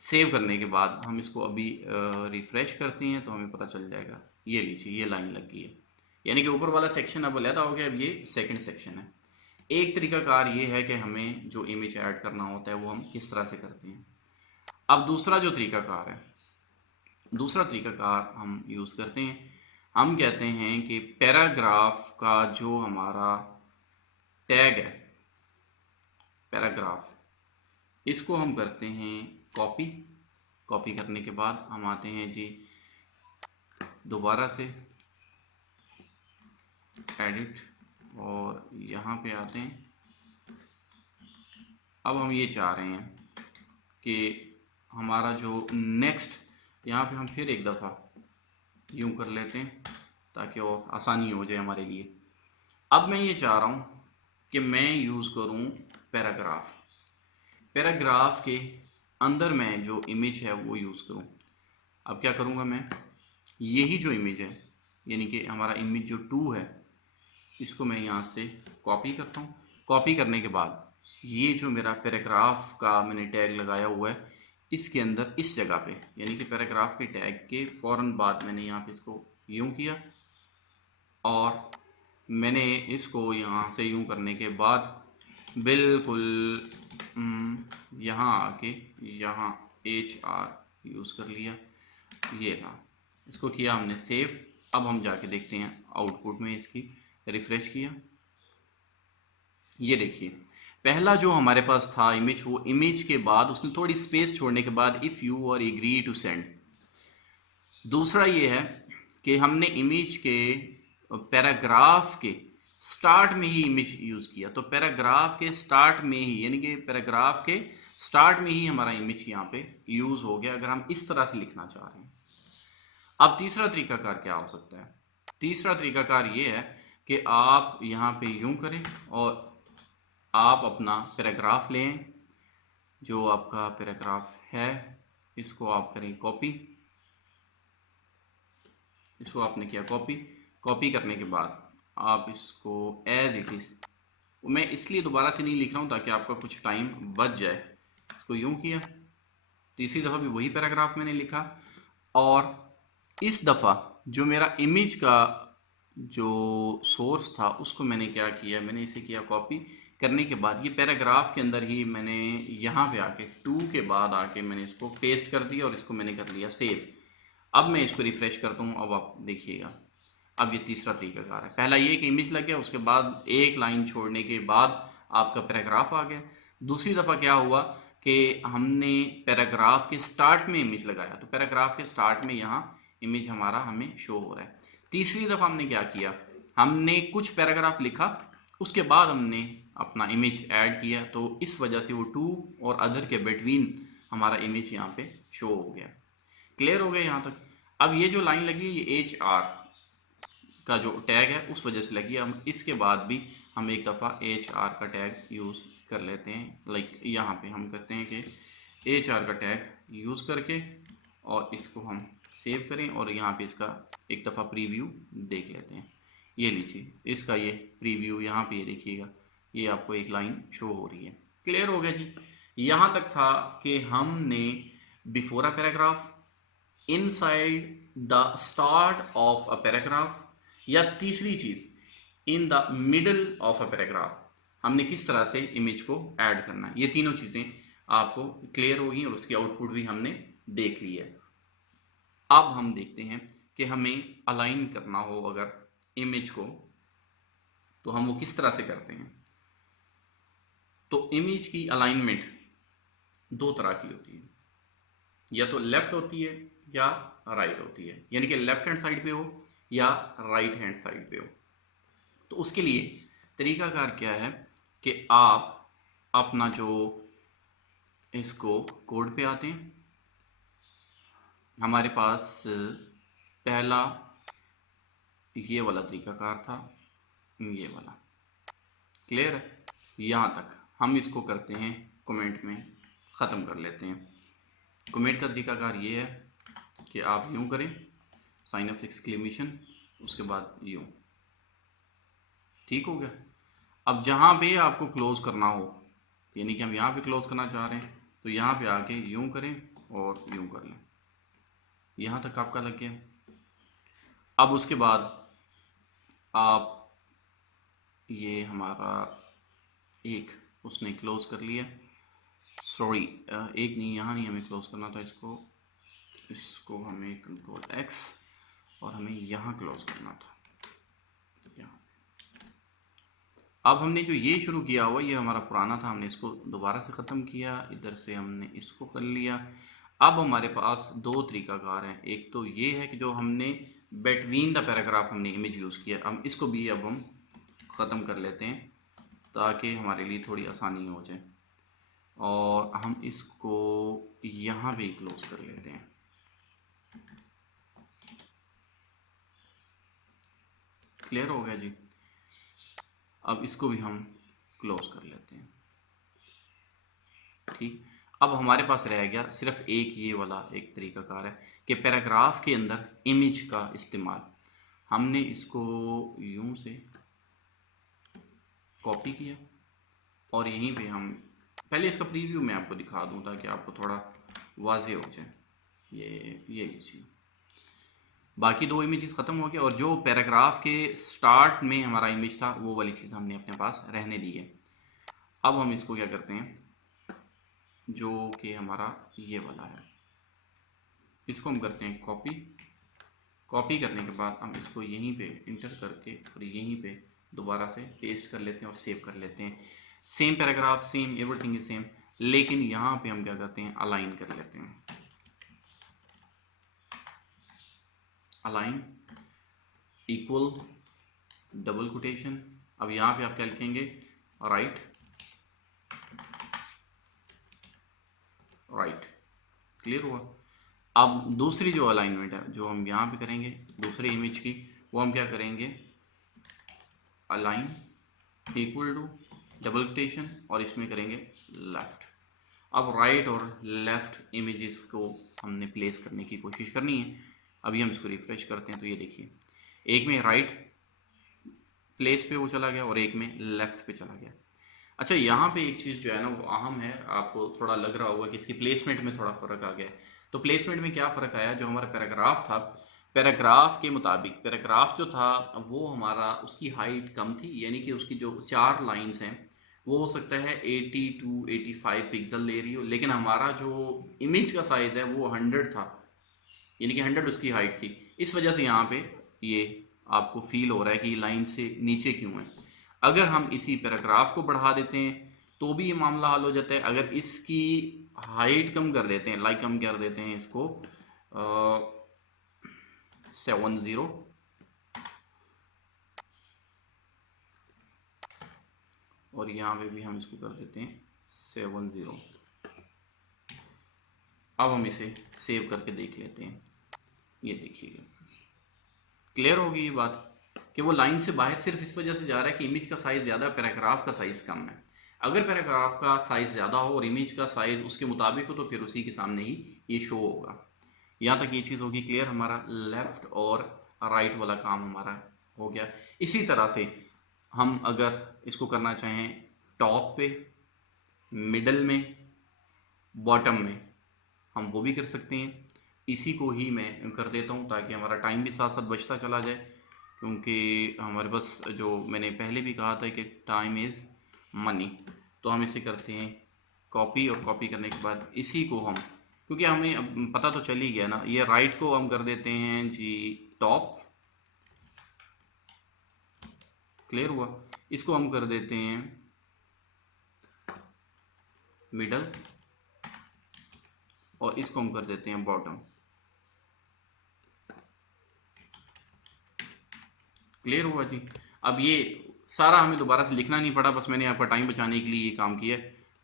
सेव करने के बाद हम इसको अभी रिफ़्रेश करते हैं तो हमें पता चल जाएगा। ये लीजिए, ये लाइन लग गई है, यानी कि ऊपर वाला सेक्शन अब अलहदा हो गया। अब ये सेकंड सेक्शन है। एक तरीकाकार ये है कि हमें जो इमेज ऐड करना होता है वो हम किस तरह से करते हैं। अब दूसरा तरीकाकार हम यूज़ करते हैं, हम कहते हैं कि पैराग्राफ का जो हमारा टैग है, पैराग्राफ, इसको हम करते हैं कॉपी करने के बाद हम आते हैं जी दोबारा से एडिट और यहाँ पे आते हैं। अब हम ये चाह रहे हैं कि हमारा जो नेक्स्ट, यहाँ पे हम फिर एक दफ़ा यूँ कर लेते हैं ताकि और आसानी हो जाए हमारे लिए। अब मैं ये चाह रहा हूँ कि मैं यूज़ करूँ पैराग्राफ के अंदर मैं जो इमेज है वो यूज़ करूँ। अब क्या करूँगा मैं, यही जो इमेज है यानी कि हमारा इमेज जो 2 है इसको मैं यहाँ से कॉपी करता हूँ। कॉपी करने के बाद ये जो मेरा पैराग्राफ का मैंने टैग लगाया हुआ है इसके अंदर इस जगह पे, यानी कि पैराग्राफ के टैग के फ़ौरन बाद मैंने यहाँ पे इसको यूँ किया और मैंने इसको यहाँ से यूँ करने के बाद बिल्कुल यहाँ आके यहाँ एच आर यूज़ कर लिया। ये था, इसको किया हमने सेव। अब हम जाके देखते हैं आउटपुट में, इसकी रिफ़्रेश किया। ये देखिए, पहला जो हमारे पास था इमेज, वो इमेज के बाद उसने थोड़ी स्पेस छोड़ने के बाद इफ़ यू और एग्री टू सेंड। दूसरा ये है कि हमने इमेज के पैराग्राफ के स्टार्ट में ही इमेज यूज़ किया, तो पैराग्राफ के स्टार्ट में ही, यानी कि पैराग्राफ के स्टार्ट में ही हमारा इमेज यहाँ पे यूज़ हो गया, अगर हम इस तरह से लिखना चाह रहे हैं। अब तीसरा तरीकाकार क्या हो सकता है? तीसरा तरीकाकार ये है कि आप यहाँ पे यूँ करें और आप अपना पैराग्राफ लें, जो आपका पैराग्राफ है इसको आप करें कॉपी। इसको आपने किया कॉपी करने के बाद आप इसको एज इट इज़, मैं इसलिए दोबारा से नहीं लिख रहा हूँ ताकि आपका कुछ टाइम बच जाए। इसको यूँ किया, तीसरी दफ़ा भी वही पैराग्राफ मैंने लिखा और इस दफ़ा जो मेरा इमेज का जो सोर्स था उसको मैंने क्या किया, मैंने इसे किया कॉपी करने के बाद ये पैराग्राफ के अंदर ही मैंने यहाँ पे आके 2 के बाद आके मैंने इसको पेस्ट कर दिया और इसको मैंने कर लिया सेव। अब मैं इसको रिफ़्रेश करता हूँ। अब आप देखिएगा, अब ये तीसरा तरीकाकार है। पहला ये कि इमेज लग गया, उसके बाद एक लाइन छोड़ने के बाद आपका पैराग्राफ आ गया। दूसरी दफ़ा क्या हुआ कि हमने पैराग्राफ के स्टार्ट में इमेज लगाया, तो पैराग्राफ के स्टार्ट में यहाँ इमेज हमारा हमें शो हो रहा है। तीसरी दफ़ा हमने क्या किया, हमने कुछ पैराग्राफ लिखा, उसके बाद हमने अपना इमेज ऐड किया, तो इस वजह से वो 2 और अदर के बिटवीन हमारा इमेज यहाँ पे शो हो गया। क्लियर हो गया यहाँ तक? अब ये जो लाइन लगी ये एच आर का जो टैग है उस वजह से लगी। हम इसके बाद भी हम एक दफ़ा एच आर का टैग यूज़ कर लेते हैं। लाइक यहाँ पे हम करते हैं कि एच आर का टैग यूज़ करके और इसको हम सेव करें और यहाँ पे इसका एक दफ़ा प्रीव्यू देख लेते हैं। ये लीजिए, इसका ये प्रीव्यू यहाँ पे ये देखिएगा, ये आपको एक लाइन शो हो रही है। क्लियर हो गया जी? यहाँ तक था कि हमने before a paragraph, inside the start of a paragraph, या तीसरी चीज़ in the middle of a paragraph हमने किस तरह से इमेज को ऐड करना है। ये तीनों चीज़ें आपको क्लियर होगी और उसकी आउटपुट भी हमने देख ली है। अब हम देखते हैं कि हमें अलाइन करना हो अगर इमेज को, तो हम वो किस तरह से करते हैं। तो इमेज की अलाइनमेंट दो तरह की होती है, या तो लेफ्ट होती है या राइट होती है, यानी कि लेफ्ट हैंड साइड पे हो या राइट हैंड साइड पे हो। तो उसके लिए तरीकाकार क्या है कि आप अपना जो इसको कोड पे आते हैं, हमारे पास पहला ये वाला तरीकाकार था, ये वाला क्लियर है। यहाँ तक हम इसको करते हैं कमेंट में ख़त्म कर लेते हैं। कमेंट का तरीकाकार ये है कि आप यूँ करें, साइन ऑफ एक्सक्लेमेशन, उसके बाद यूँ, ठीक हो गया। अब जहाँ पे आपको क्लोज करना हो, यानी कि हम यहाँ पे क्लोज करना चाह रहे हैं, तो यहाँ पे आके यूँ करें और यूँ कर लें। यहाँ तक आपका लग गया। अब उसके बाद आप ये हमारा एक उसने क्लोज कर लिया, सॉरी एक नहीं, यहाँ नहीं हमें क्लोज करना था इसको हमें कंट्रोल एक्स और हमें यहाँ क्लोज करना था। यहाँ अब हमने जो ये शुरू किया हुआ ये हमारा पुराना था, हमने इसको दोबारा से ख़त्म किया, इधर से हमने इसको कर लिया। अब हमारे पास दो तरीकाकार हैं, एक तो ये है कि जो हमने बिटवीन द पैराग्राफ हमने इमेज यूज़ किया, हम इसको भी अब हम ख़त्म कर लेते हैं ताकि हमारे लिए थोड़ी आसानी हो जाए, और हम इसको यहाँ भी क्लोज कर लेते हैं। क्लियर हो गया जी। अब इसको भी हम क्लोज कर लेते हैं, ठीक। अब हमारे पास रह गया सिर्फ एक ये वाला एक तरीकाकार है कि पैराग्राफ के अंदर इमेज का इस्तेमाल। हमने इसको यूं से कॉपी किया और यहीं पे हम पहले इसका प्रीव्यू मैं आपको दिखा दूं ताकि आपको थोड़ा वाज़ेह हो जाए। ये लीजिए, बाकी दो इमेजेस ख़त्म हो गया और जो पैराग्राफ के स्टार्ट में हमारा इमेज था वो वाली चीज़ हमने अपने पास रहने दी है। अब हम इसको क्या करते हैं, जो कि हमारा ये वाला है, इसको हम करते हैं कॉपी। कॉपी करने के बाद हम इसको यहीं पे इंटर करके और यहीं पे दोबारा से पेस्ट कर लेते हैं और सेव कर लेते हैं। Same paragraph, same everything is same, लेकिन यहाँ पे हम क्या करते हैं, अलाइन कर लेते हैं। अलाइन इक्वल डबल कोटेशन, अब यहाँ पे आप क्या लिखेंगे, राइट राइट। क्लियर हुआ। अब दूसरी जो अलाइनमेंट है जो हम यहाँ पे करेंगे दूसरे इमेज की, वो हम क्या करेंगे, align equal to double quotation और इसमें करेंगे लेफ्ट। अब राइट और लेफ्ट इमेजेस को हमने प्लेस करने की कोशिश करनी है। अभी हम इसको रिफ्रेश करते हैं तो ये देखिए, एक में राइट प्लेस पे वो चला गया और एक में लेफ्ट पे चला गया। अच्छा, यहाँ पे एक चीज़ जो है ना वो अहम है, आपको थोड़ा लग रहा होगा कि इसकी प्लेसमेंट में थोड़ा फ़र्क आ गया है। तो प्लेसमेंट में क्या फ़र्क आया, जो हमारा पैराग्राफ था, पैराग्राफ के मुताबिक पैराग्राफ जो था वो हमारा उसकी हाइट कम थी, यानी कि उसकी जो 4 लाइंस हैं वो हो सकता है 80 टू 85 पिक्सल ले रही हो, लेकिन हमारा जो इमेज का साइज़ है वो 100 था, यानी कि 100 उसकी हाइट थी। इस वजह से यहाँ पे ये आपको फील हो रहा है कि ये लाइन से नीचे क्यों है। अगर हम इसी पैराग्राफ को बढ़ा देते हैं तो भी ये मामला हल हो जाता है। अगर इसकी हाइट कम कर देते हैं, लाइक हम कर देते हैं इसको 70 और यहाँ पे भी हम इसको कर देते हैं 70। अब हम इसे सेव करके देख लेते हैं, ये देखिएगा क्लियर होगी ये बात कि वो लाइन से बाहर सिर्फ इस वजह से जा रहा है कि इमेज का साइज़ ज़्यादा है, पैराग्राफ का साइज़ कम है। अगर पैराग्राफ का साइज़ ज़्यादा हो और इमेज का साइज़ उसके मुताबिक हो तो फिर उसी के सामने ही ये शो होगा। यहाँ तक ये चीज़ होगी क्लियर, हमारा लेफ़्ट और राइट वाला काम हमारा हो गया। इसी तरह से हम अगर इसको करना चाहें टॉप पे, मिडल में, बॉटम में, हम वो भी कर सकते हैं। इसी को ही मैं कर देता हूँ ताकि हमारा टाइम भी साथ साथ बचता चला जाए, क्योंकि हमारे पास जो मैंने पहले भी कहा था कि टाइम इज़ मनी। तो हम इसे करते हैं कॉपी, और कॉपी करने के बाद इसी को हम, क्योंकि हमें अब पता तो चल ही गया ना, ये राइट को हम कर देते हैं जी टॉप, क्लियर हुआ। इसको हम कर देते हैं मिडल, और इसको हम कर देते हैं बॉटम। क्लियर हुआ जी। अब ये सारा हमें दोबारा से लिखना नहीं पड़ा, बस मैंने आपका टाइम बचाने के लिए ये काम किया है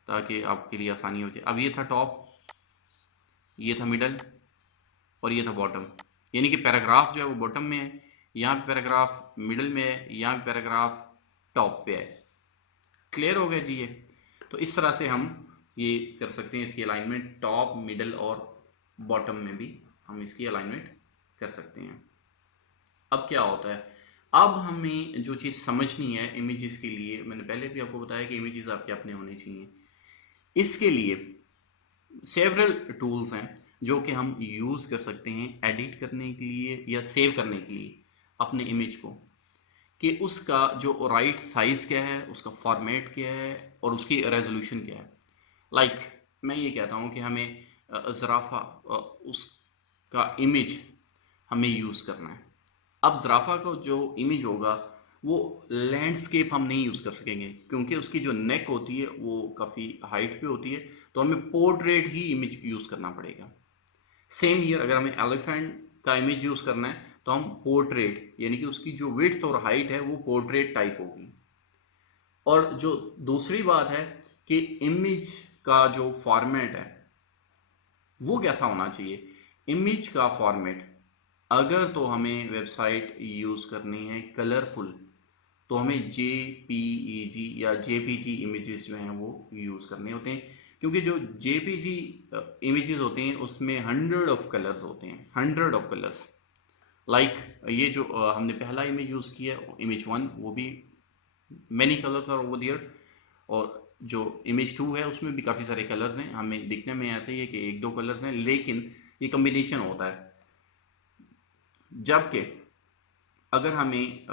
ताकि आपके लिए आसानी हो जाए। अब ये था टॉप, ये था मिडल, और ये था बॉटम। यानी कि पैराग्राफ जो है वो बॉटम में है, यहाँ पे पैराग्राफ मिडल में है, यहाँ पे पैराग्राफ टॉप पे है। क्लियर हो गया जी ये। तो इस तरह से हम ये कर सकते हैं, इसकी अलाइनमेंट टॉप, मिडल और बॉटम में भी हम इसकी अलाइनमेंट कर सकते हैं। अब क्या होता है, अब हमें जो चीज़ समझनी है इमेजेस के लिए, मैंने पहले भी आपको बताया कि इमेजेस आपके अपने होने चाहिए। इसके लिए सेवरल टूल्स हैं जो कि हम यूज़ कर सकते हैं एडिट करने के लिए या सेव करने के लिए अपने इमेज को, कि उसका जो राइट साइज़ क्या है, उसका फॉर्मेट क्या है और उसकी रेजोल्यूशन क्या है। लाइक मैं ये कहता हूँ कि हमें ज़राफ़ा उसका इमेज हमें यूज़ करना है। अब ज़राफ़ा का जो इमेज होगा वो लैंडस्केप हम नहीं यूज़ कर सकेंगे, क्योंकि उसकी जो नेक होती है वो काफ़ी हाइट पे होती है, तो हमें पोर्ट्रेट ही इमेज यूज़ करना पड़ेगा। सेम ईयर अगर हमें एलिफेंट का इमेज यूज़ करना है तो हम पोर्ट्रेट, यानी कि उसकी जो विड्थ और हाइट है वो पोर्ट्रेट टाइप होगी। और जो दूसरी बात है कि इमेज का जो फॉर्मेट है वो कैसा होना चाहिए। इमेज का फॉर्मेट अगर तो हमें वेबसाइट यूज़ करनी है कलरफुल, तो हमें JPEG या JPG इमेजेस जो हैं वो यूज़ करने होते हैं, क्योंकि जो JPG इमेजेस होते हैं उसमें 100 ऑफ कलर्स होते हैं, 100 ऑफ कलर्स। लाइक ये जो हमने पहला इमेज यूज़ किया इमेज 1, वो भी many colours are over there, और जो इमेज 2 है उसमें भी काफ़ी सारे कलर्स हैं। हमें दिखने में ऐसा ही है कि एक दो कलर्स हैं, लेकिन ये कम्बिनेशन होता है। जबकि अगर हमें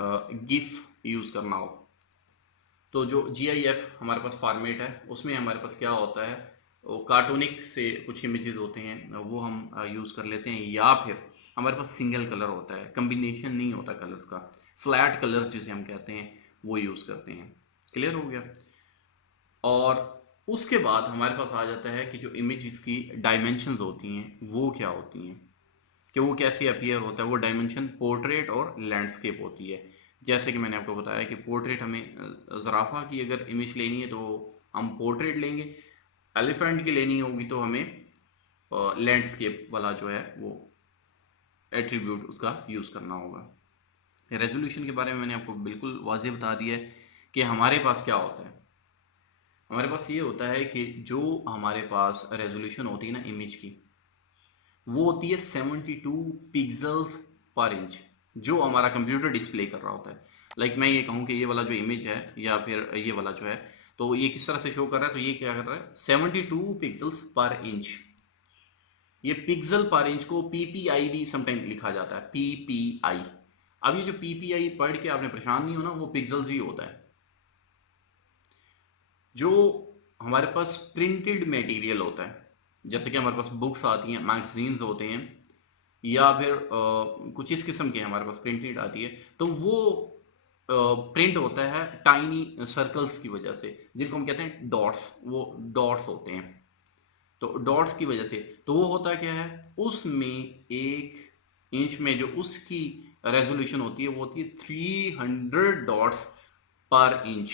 गिफ यूज़ करना हो तो जो GIF हमारे पास फॉर्मेट है उसमें हमारे पास क्या होता है, वो कार्टूनिक से कुछ इमेजेस होते हैं वो हम यूज़ कर लेते हैं, या फिर हमारे पास सिंगल कलर होता है, कम्बिनेशन नहीं होता कलर्स का, फ्लैट कलर्स जिसे हम कहते हैं वो यूज़ करते हैं। क्लियर हो गया। और उसके बाद हमारे पास आ जाता है कि जो इमेजेस की डायमेंशंस होती हैं वो क्या होती हैं, कि वो कैसे अपीयर होता है। वो डायमेंशन पोर्ट्रेट और लैंडस्केप होती है। जैसे कि मैंने आपको बताया कि पोर्ट्रेट हमें ज़राफ़ा की अगर इमेज लेनी है तो हम पोर्ट्रेट लेंगे, एलिफेंट की लेनी होगी तो हमें लैंडस्केप वाला जो है वो एट्रीब्यूट उसका यूज़ करना होगा। रेजोल्यूशन के बारे में मैंने आपको बिल्कुल वाज़ेह बता दिया है कि हमारे पास क्या होता है। हमारे पास ये होता है कि जो हमारे पास रेजोल्यूशन होती है ना इमेज की, वो होती है 72 पिक्सल्स पर इंच, जो हमारा कंप्यूटर डिस्प्ले कर रहा होता है। लाइक मैं ये कहूँ कि ये वाला जो इमेज है या फिर ये वाला जो है, तो ये किस तरह से शो कर रहा है, तो ये क्या कर रहा है 72 पिक्सल्स पर इंच। ये पिक्सल पर इंच को PPI भी समटाइम लिखा जाता है, PPI। अब ये जो PPI पढ़ के आपने परेशान नहीं होना, वो पिक्सल्स ही होता है। जो हमारे पास प्रिंटेड मटेरियल होता है, जैसे कि हमारे पास बुक्स आती हैं, मैगजीन्स होते हैं, या फिर कुछ इस किस्म के हमारे पास प्रिंटेड आती है, तो वो प्रिंट होता है टाइनी सर्कल्स की वजह से, जिनको हम कहते हैं डॉट्स। वो डॉट्स होते हैं, तो डॉट्स की वजह से तो वो होता क्या है, उसमें 1 इंच में जो उसकी रेजोल्यूशन होती है वो होती है 300 डॉट्स पर इंच।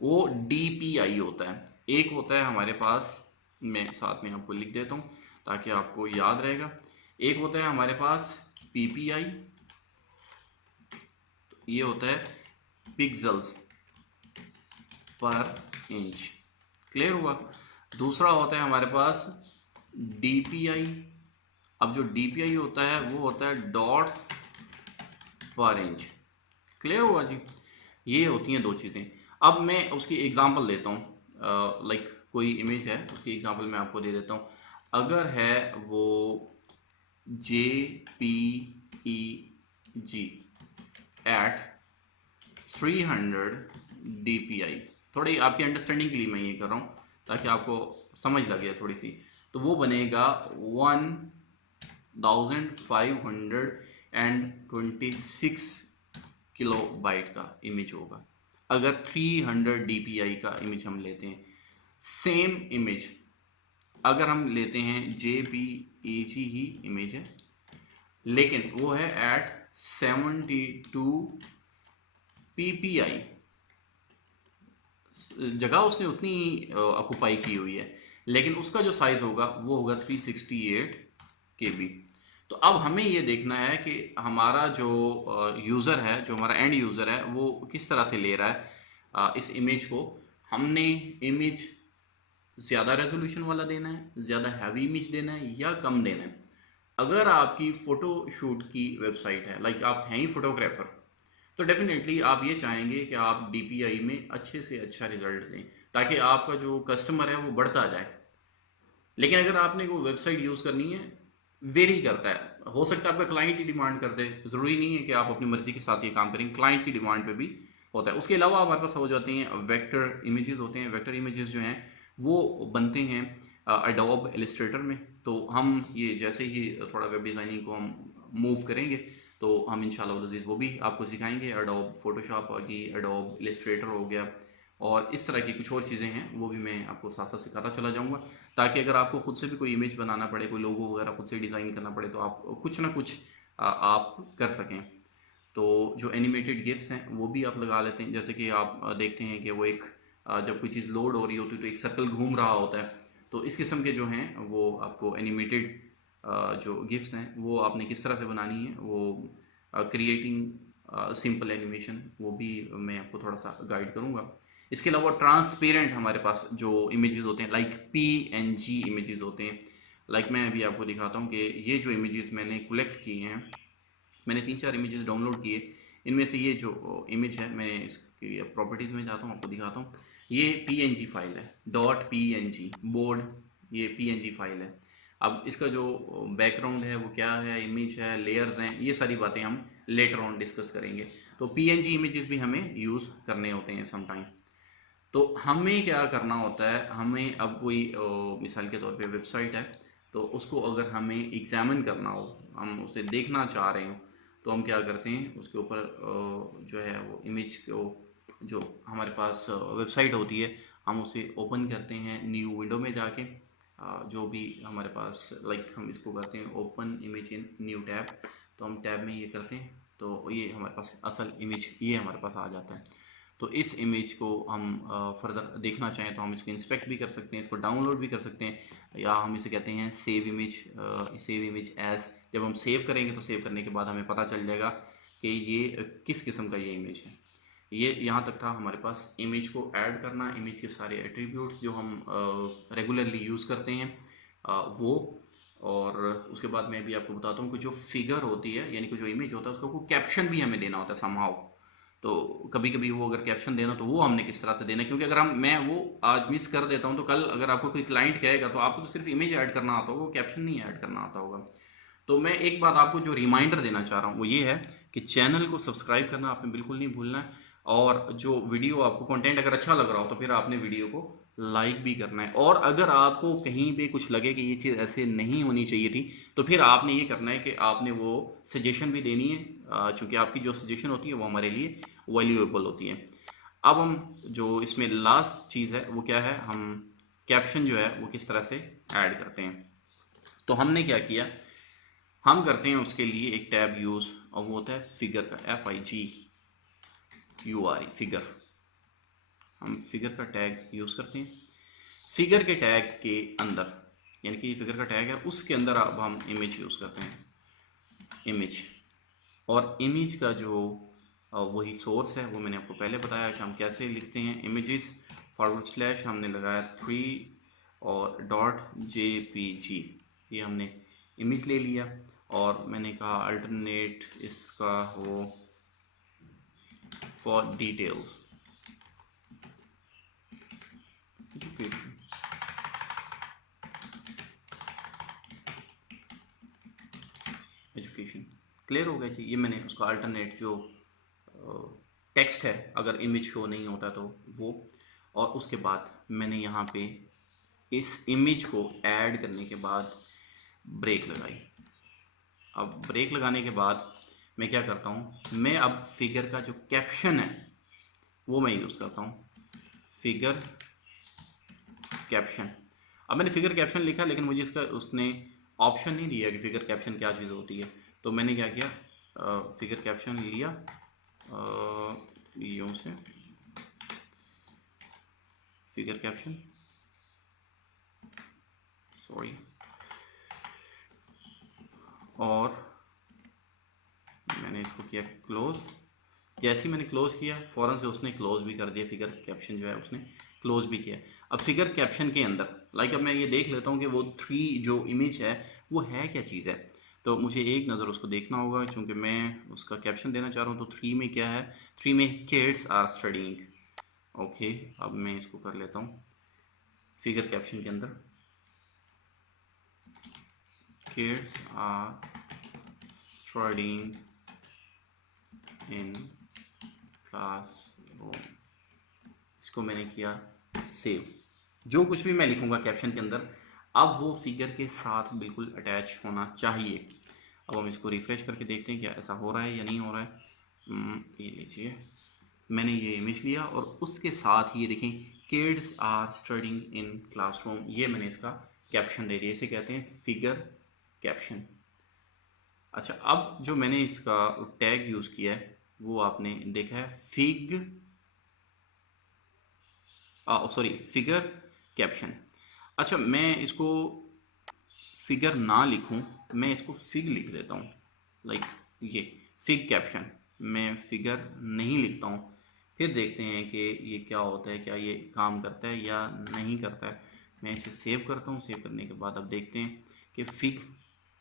वो DPI होता है। एक होता है हमारे पास, मैं साथ में आपको लिख देता हूँ ताकि आपको याद रहेगा, एक होता है हमारे पास PPI, तो ये होता है पिक्सल्स पर इंच। क्लियर हुआ। दूसरा होता है हमारे पास DPI। अब जो DPI होता है वो होता है डॉट्स पर इंच। क्लियर हुआ जी। ये होती हैं दो चीज़ें। अब मैं उसकी एग्जांपल देता हूँ, लाइक कोई इमेज है उसकी एग्जांपल मैं आपको दे देता हूँ। अगर है वो JPEG at 300 DPI, थोड़ी आपकी अंडरस्टैंडिंग के लिए मैं ये कर रहा हूँ ताकि आपको समझ लगे थोड़ी सी, तो वो बनेगा 1526 किलोबाइट का इमेज होगा, अगर 300 DPI का इमेज हम लेते हैं। सेम इमेज अगर हम लेते हैं JPEG ही इमेज है, लेकिन वो है एट 72 PPI, जगह उसने उतनी ऑक्यूपाई की हुई है, लेकिन उसका जो साइज होगा वो होगा 368 KB। तो अब हमें ये देखना है कि हमारा जो यूज़र है, जो हमारा एंड यूज़र है, वो किस तरह से ले रहा है इस इमेज को। हमने इमेज ज़्यादा रेजोल्यूशन वाला देना है, ज़्यादा हैवी इमेज देना है, या कम देना है। अगर आपकी फ़ोटो शूट की वेबसाइट है, लाइक आप हैं ही फोटोग्राफर, तो डेफिनेटली आप ये चाहेंगे कि आप DPI में अच्छे से अच्छा रिजल्ट दें, ताकि आपका जो कस्टमर है वो बढ़ता जाए। लेकिन अगर आपने कोई वेबसाइट यूज़ करनी है, वेरी करता है, हो सकता है आपका क्लाइंट ही डिमांड कर दे, ज़रूरी नहीं है कि आप अपनी मर्ज़ी के साथ ये काम करें, क्लाइंट की डिमांड पे भी होता है। उसके अलावा हमारे पास हो जाती हैं वेक्टर इमेजेस होते हैं। वेक्टर इमेजेस जो हैं वो बनते हैं एडोब इलस्ट्रेटर में। तो हम ये जैसे ही थोड़ा वेब डिज़ाइनिंग को हम मूव करेंगे तो हम इंशाल्लाह अज़ीज़ वो भी आपको सिखाएंगे। एडोब फोटोशॉप आ गई, एडोब इलस्ट्रेटर हो गया, और इस तरह की कुछ और चीज़ें हैं वो भी मैं आपको साथ साथ सिखाता चला जाऊँगा, ताकि अगर आपको खुद से भी कोई इमेज बनाना पड़े, कोई लोगो वगैरह खुद से डिज़ाइन करना पड़े, तो आप कुछ ना कुछ आप कर सकें। तो जो एनिमेटेड गिफ्स हैं वो भी आप लगा लेते हैं। जैसे कि आप देखते हैं कि वो एक जब कोई चीज़ लोड हो रही होती है तो एक सर्कल घूम रहा होता है। तो इस किस्म के जो हैं वो आपको एनिमेटेड जो गिफ्स हैं वो आपने किस तरह से बनानी है, वो क्रिएटिंग सिंपल एनिमेशन, वो भी मैं आपको थोड़ा सा गाइड करूँगा। इसके अलावा ट्रांसपेरेंट हमारे पास जो इमेजेस होते हैं, लाइक PNG इमेजेस होते हैं। लाइक मैं अभी आपको दिखाता हूँ कि ये जो इमेजेस मैंने कलेक्ट किए हैं, मैंने 3-4 इमेजेस डाउनलोड किए। इनमें से ये जो इमेज है, मैं इसकी प्रॉपर्टीज़ में जाता हूँ, आपको दिखाता हूँ। ये PNG फाइल है, .png बोर्ड, ये PNG फाइल है। अब इसका जो बैकग्राउंड है वो क्या है, इमेज है, लेयर्स हैं, ये सारी बातें हम लेटर ऑन डिस्कस करेंगे। तो PNG इमेजेस भी हमें यूज़ करने होते हैं सम टाइम। तो हमें क्या करना होता है, हमें अब कोई मिसाल के तौर पे वेबसाइट है, तो उसको अगर हमें एग्जामिन करना हो, हम उसे देखना चाह रहे हो, तो हम क्या करते हैं, उसके ऊपर जो है वो इमेज को, जो हमारे पास वेबसाइट होती है, हम उसे ओपन करते हैं न्यू विंडो में जाके। जो भी हमारे पास, लाइक हम इसको करते हैं open image in new tab, तो हम टैब में ये करते हैं तो ये हमारे पास असल इमेज ये हमारे पास आ जाता है। तो इस इमेज को हम फर्दर देखना चाहें तो हम इसको इंस्पेक्ट भी कर सकते हैं, इसको डाउनलोड भी कर सकते हैं, या हम इसे कहते हैं सेव इमेज एज। जब हम सेव करेंगे तो सेव करने के बाद हमें पता चल जाएगा कि ये किस किस्म का ये इमेज है। ये यहाँ तक था हमारे पास इमेज को ऐड करना, इमेज के सारे एट्रीब्यूट्स जो हम रेगुलरली यूज़ करते हैं वो। और उसके बाद मैं भी आपको बताता हूँ कि जो फिगर होती है, यानी कि जो इमेज होता है, उसका कोई कैप्शन भी हमें देना होता है समहाउ। तो कभी कभी वो अगर कैप्शन देना तो वो हमने किस तरह से देना है, क्योंकि अगर मैं वो आज मिस कर देता हूँ तो कल अगर आपको कोई क्लाइंट कहेगा तो आपको तो सिर्फ इमेज ऐड करना आता होगा, वो कैप्शन नहीं ऐड करना आता होगा। तो मैं एक बात आपको जो रिमाइंडर देना चाह रहा हूँ वो ये है कि चैनल को सब्सक्राइब करना आपने बिल्कुल नहीं भूलना है, और जो वीडियो आपको कंटेंट अगर अच्छा लग रहा हो तो फिर आपने वीडियो को लाइक भी करना है। और अगर आपको कहीं पे कुछ लगे कि ये चीज़ ऐसे नहीं होनी चाहिए थी, तो फिर आपने ये करना है कि आपने वो सजेशन भी देनी है, चूँकि आपकी जो सजेशन होती है वो हमारे लिए वैल्यूएबल होती है। अब हम जो इसमें लास्ट चीज़ है वो क्या है, हम कैप्शन जो है वो किस तरह से ऐड करते हैं। तो हमने क्या किया, हम करते हैं उसके लिए एक टैब यूज़, और वो होता है फिगर का, FIGURE, फिगर। हम फिगर का टैग यूज़ करते हैं। फिगर के टैग के अंदर, यानी कि फिगर का टैग है उसके अंदर अब हम इमेज यूज़ करते हैं, इमेज। और इमेज का जो वही सोर्स है वो मैंने आपको पहले बताया कि हम कैसे लिखते हैं, इमेजेस / हमने लगाया 3 और .jpg, ये हमने इमेज ले लिया। और मैंने कहा अल्टरनेट इसका हो for details education. Education clear हो गया जी। ये मैंने उसका अल्टरनेट जो टेक्स्ट है, अगर इमेज शो नहीं होता तो वो। और उसके बाद मैंने यहाँ पे इस इमेज को ऐड करने के बाद ब्रेक लगाई। अब ब्रेक लगाने के बाद मैं क्या करता हूँ, मैं अब फिगर का जो कैप्शन है वो मैं यूज़ करता हूँ, फिगर कैप्शन। अब मैंने फिगर कैप्शन लिखा, लेकिन मुझे इसका उसने ऑप्शन नहीं दिया कि फिगर कैप्शन क्या चीज़ होती है। तो मैंने क्या किया, फिगर कैप्शन लिया यूँ से, फिगर कैप्शन, सॉरी, और मैंने इसको किया क्लोज। जैसे ही मैंने क्लोज किया, फ़ौरन से उसने क्लोज भी कर दिया, फिगर कैप्शन जो है उसने क्लोज भी किया। अब फिगर कैप्शन के अंदर अब मैं ये देख लेता हूँ कि वो 3 जो इमेज है वो है क्या चीज़ है। तो मुझे एक नज़र उसको देखना होगा, चूँकि मैं उसका कैप्शन देना चाह रहा हूँ। तो 3 में क्या है, 3 में किड्स आर स्टडीइंग। ओके, अब मैं इसको कर लेता हूँ फिगर कैप्शन के अंदर, kids are studying in classroom. इसको मैंने किया सेव। जो कुछ भी मैं लिखूंगा कैप्शन के अंदर, अब वो फिगर के साथ बिल्कुल अटैच होना चाहिए। अब हम इसको रिफ्रेश करके देखते हैं क्या ऐसा हो रहा है या नहीं हो रहा है। ये लीजिए, मैंने ये इमेज लिया और उसके साथ ही ये देखें, kids are studying in classroom, ये मैंने इसका कैप्शन दे दिया। इसे कहते हैं फिगर कैप्शन। अच्छा, अब जो मैंने इसका टैग यूज़ किया है वो आपने देखा है, फिगर कैप्शन। अच्छा, मैं इसको फिगर ना लिखूं, मैं इसको फिग लिख देता हूँ, लाइक ये फिग कैप्शन। मैं फिगर नहीं लिखता हूँ, फिर देखते हैं कि ये क्या होता है, क्या ये काम करता है या नहीं करता है। मैं इसे सेव करता हूँ। सेव करने के बाद अब देखते हैं कि फिग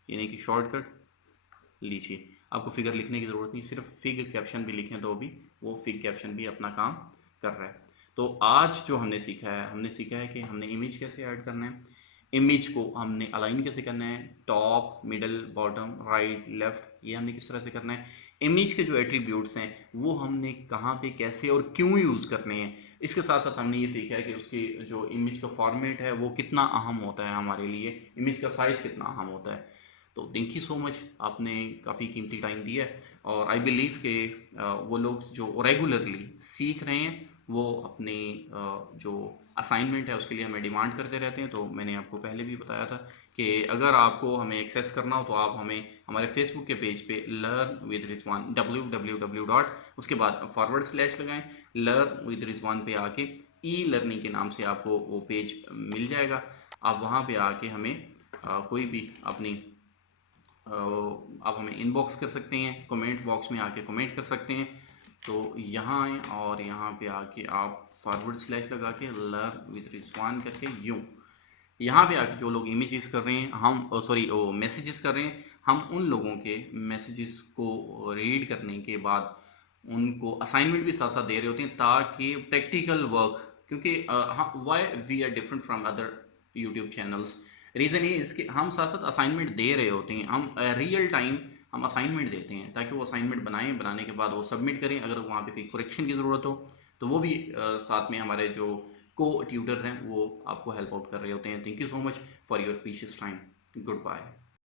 यानी कि शॉर्टकट लीजिए। आपको फिगर लिखने की ज़रूरत नहीं, सिर्फ फिग कैप्शन भी लिखें तो भी वो फिग कैप्शन भी अपना काम कर रहा है। तो आज जो हमने सीखा है, कि हमने इमेज कैसे ऐड करना है, इमेज को हमने अलाइन कैसे करना है, top, middle, bottom, right, left, ये हमने किस तरह से करना है। इमेज के जो एट्रीब्यूट्स हैं वो हमने कहाँ पे, कैसे और क्यों यूज़ करने हैं। इसके साथ साथ हमने ये सीखा है कि उसकी जो इमेज का फॉर्मेट है वो कितना अहम होता है हमारे लिए, इमेज का साइज़ कितना अहम होता है। तो थैंक यू सो मच, आपने काफ़ी कीमती टाइम दिया है। और आई बिलीव कि वो लोग जो रेगुलरली सीख रहे हैं वो अपने जो असाइनमेंट है उसके लिए हमें डिमांड करते रहते हैं। तो मैंने आपको पहले भी बताया था कि अगर आपको हमें एक्सेस करना हो तो आप हमें हमारे फेसबुक के पेज पे learn with Rizwan www dot उसके बाद फॉरवर्ड स्लैश लगाएं, लर्न विद रिजवान पे आके ई लर्निंग के नाम से आपको वो पेज मिल जाएगा। आप वहाँ पे आके हमें कोई भी अपनी आप हमें इनबॉक्स कर सकते हैं, कमेंट बॉक्स में आके कमेंट कर सकते हैं। तो यहाँ आएँ और यहाँ पे आके आप फॉरवर्ड स्लैश लगा के लर्न विद रिजवान करके यूँ यहाँ पे आके जो लोग इमेजेस कर रहे हैं, हम मैसेजेस कर रहे हैं, हम उन लोगों के मैसेजेस को रीड करने के बाद उनको असाइनमेंट भी साथ साथ दे रहे होते हैं, ताकि प्रैक्टिकल वर्क, क्योंकि why we are different from other YouTube channels, reason ये इसके हम साथ साथ असाइनमेंट दे रहे होते हैं। हम रियल टाइम हम असाइनमेंट देते हैं ताकि वो असाइनमेंट बनाएं, बनाने के बाद वो सबमिट करें। अगर वहाँ पे कोई करेक्शन की ज़रूरत हो तो वो भी साथ में हमारे जो को ट्यूटर्स हैं वो आपको हेल्प आउट कर रहे होते हैं। Thank you so much for your precious time. Good bye.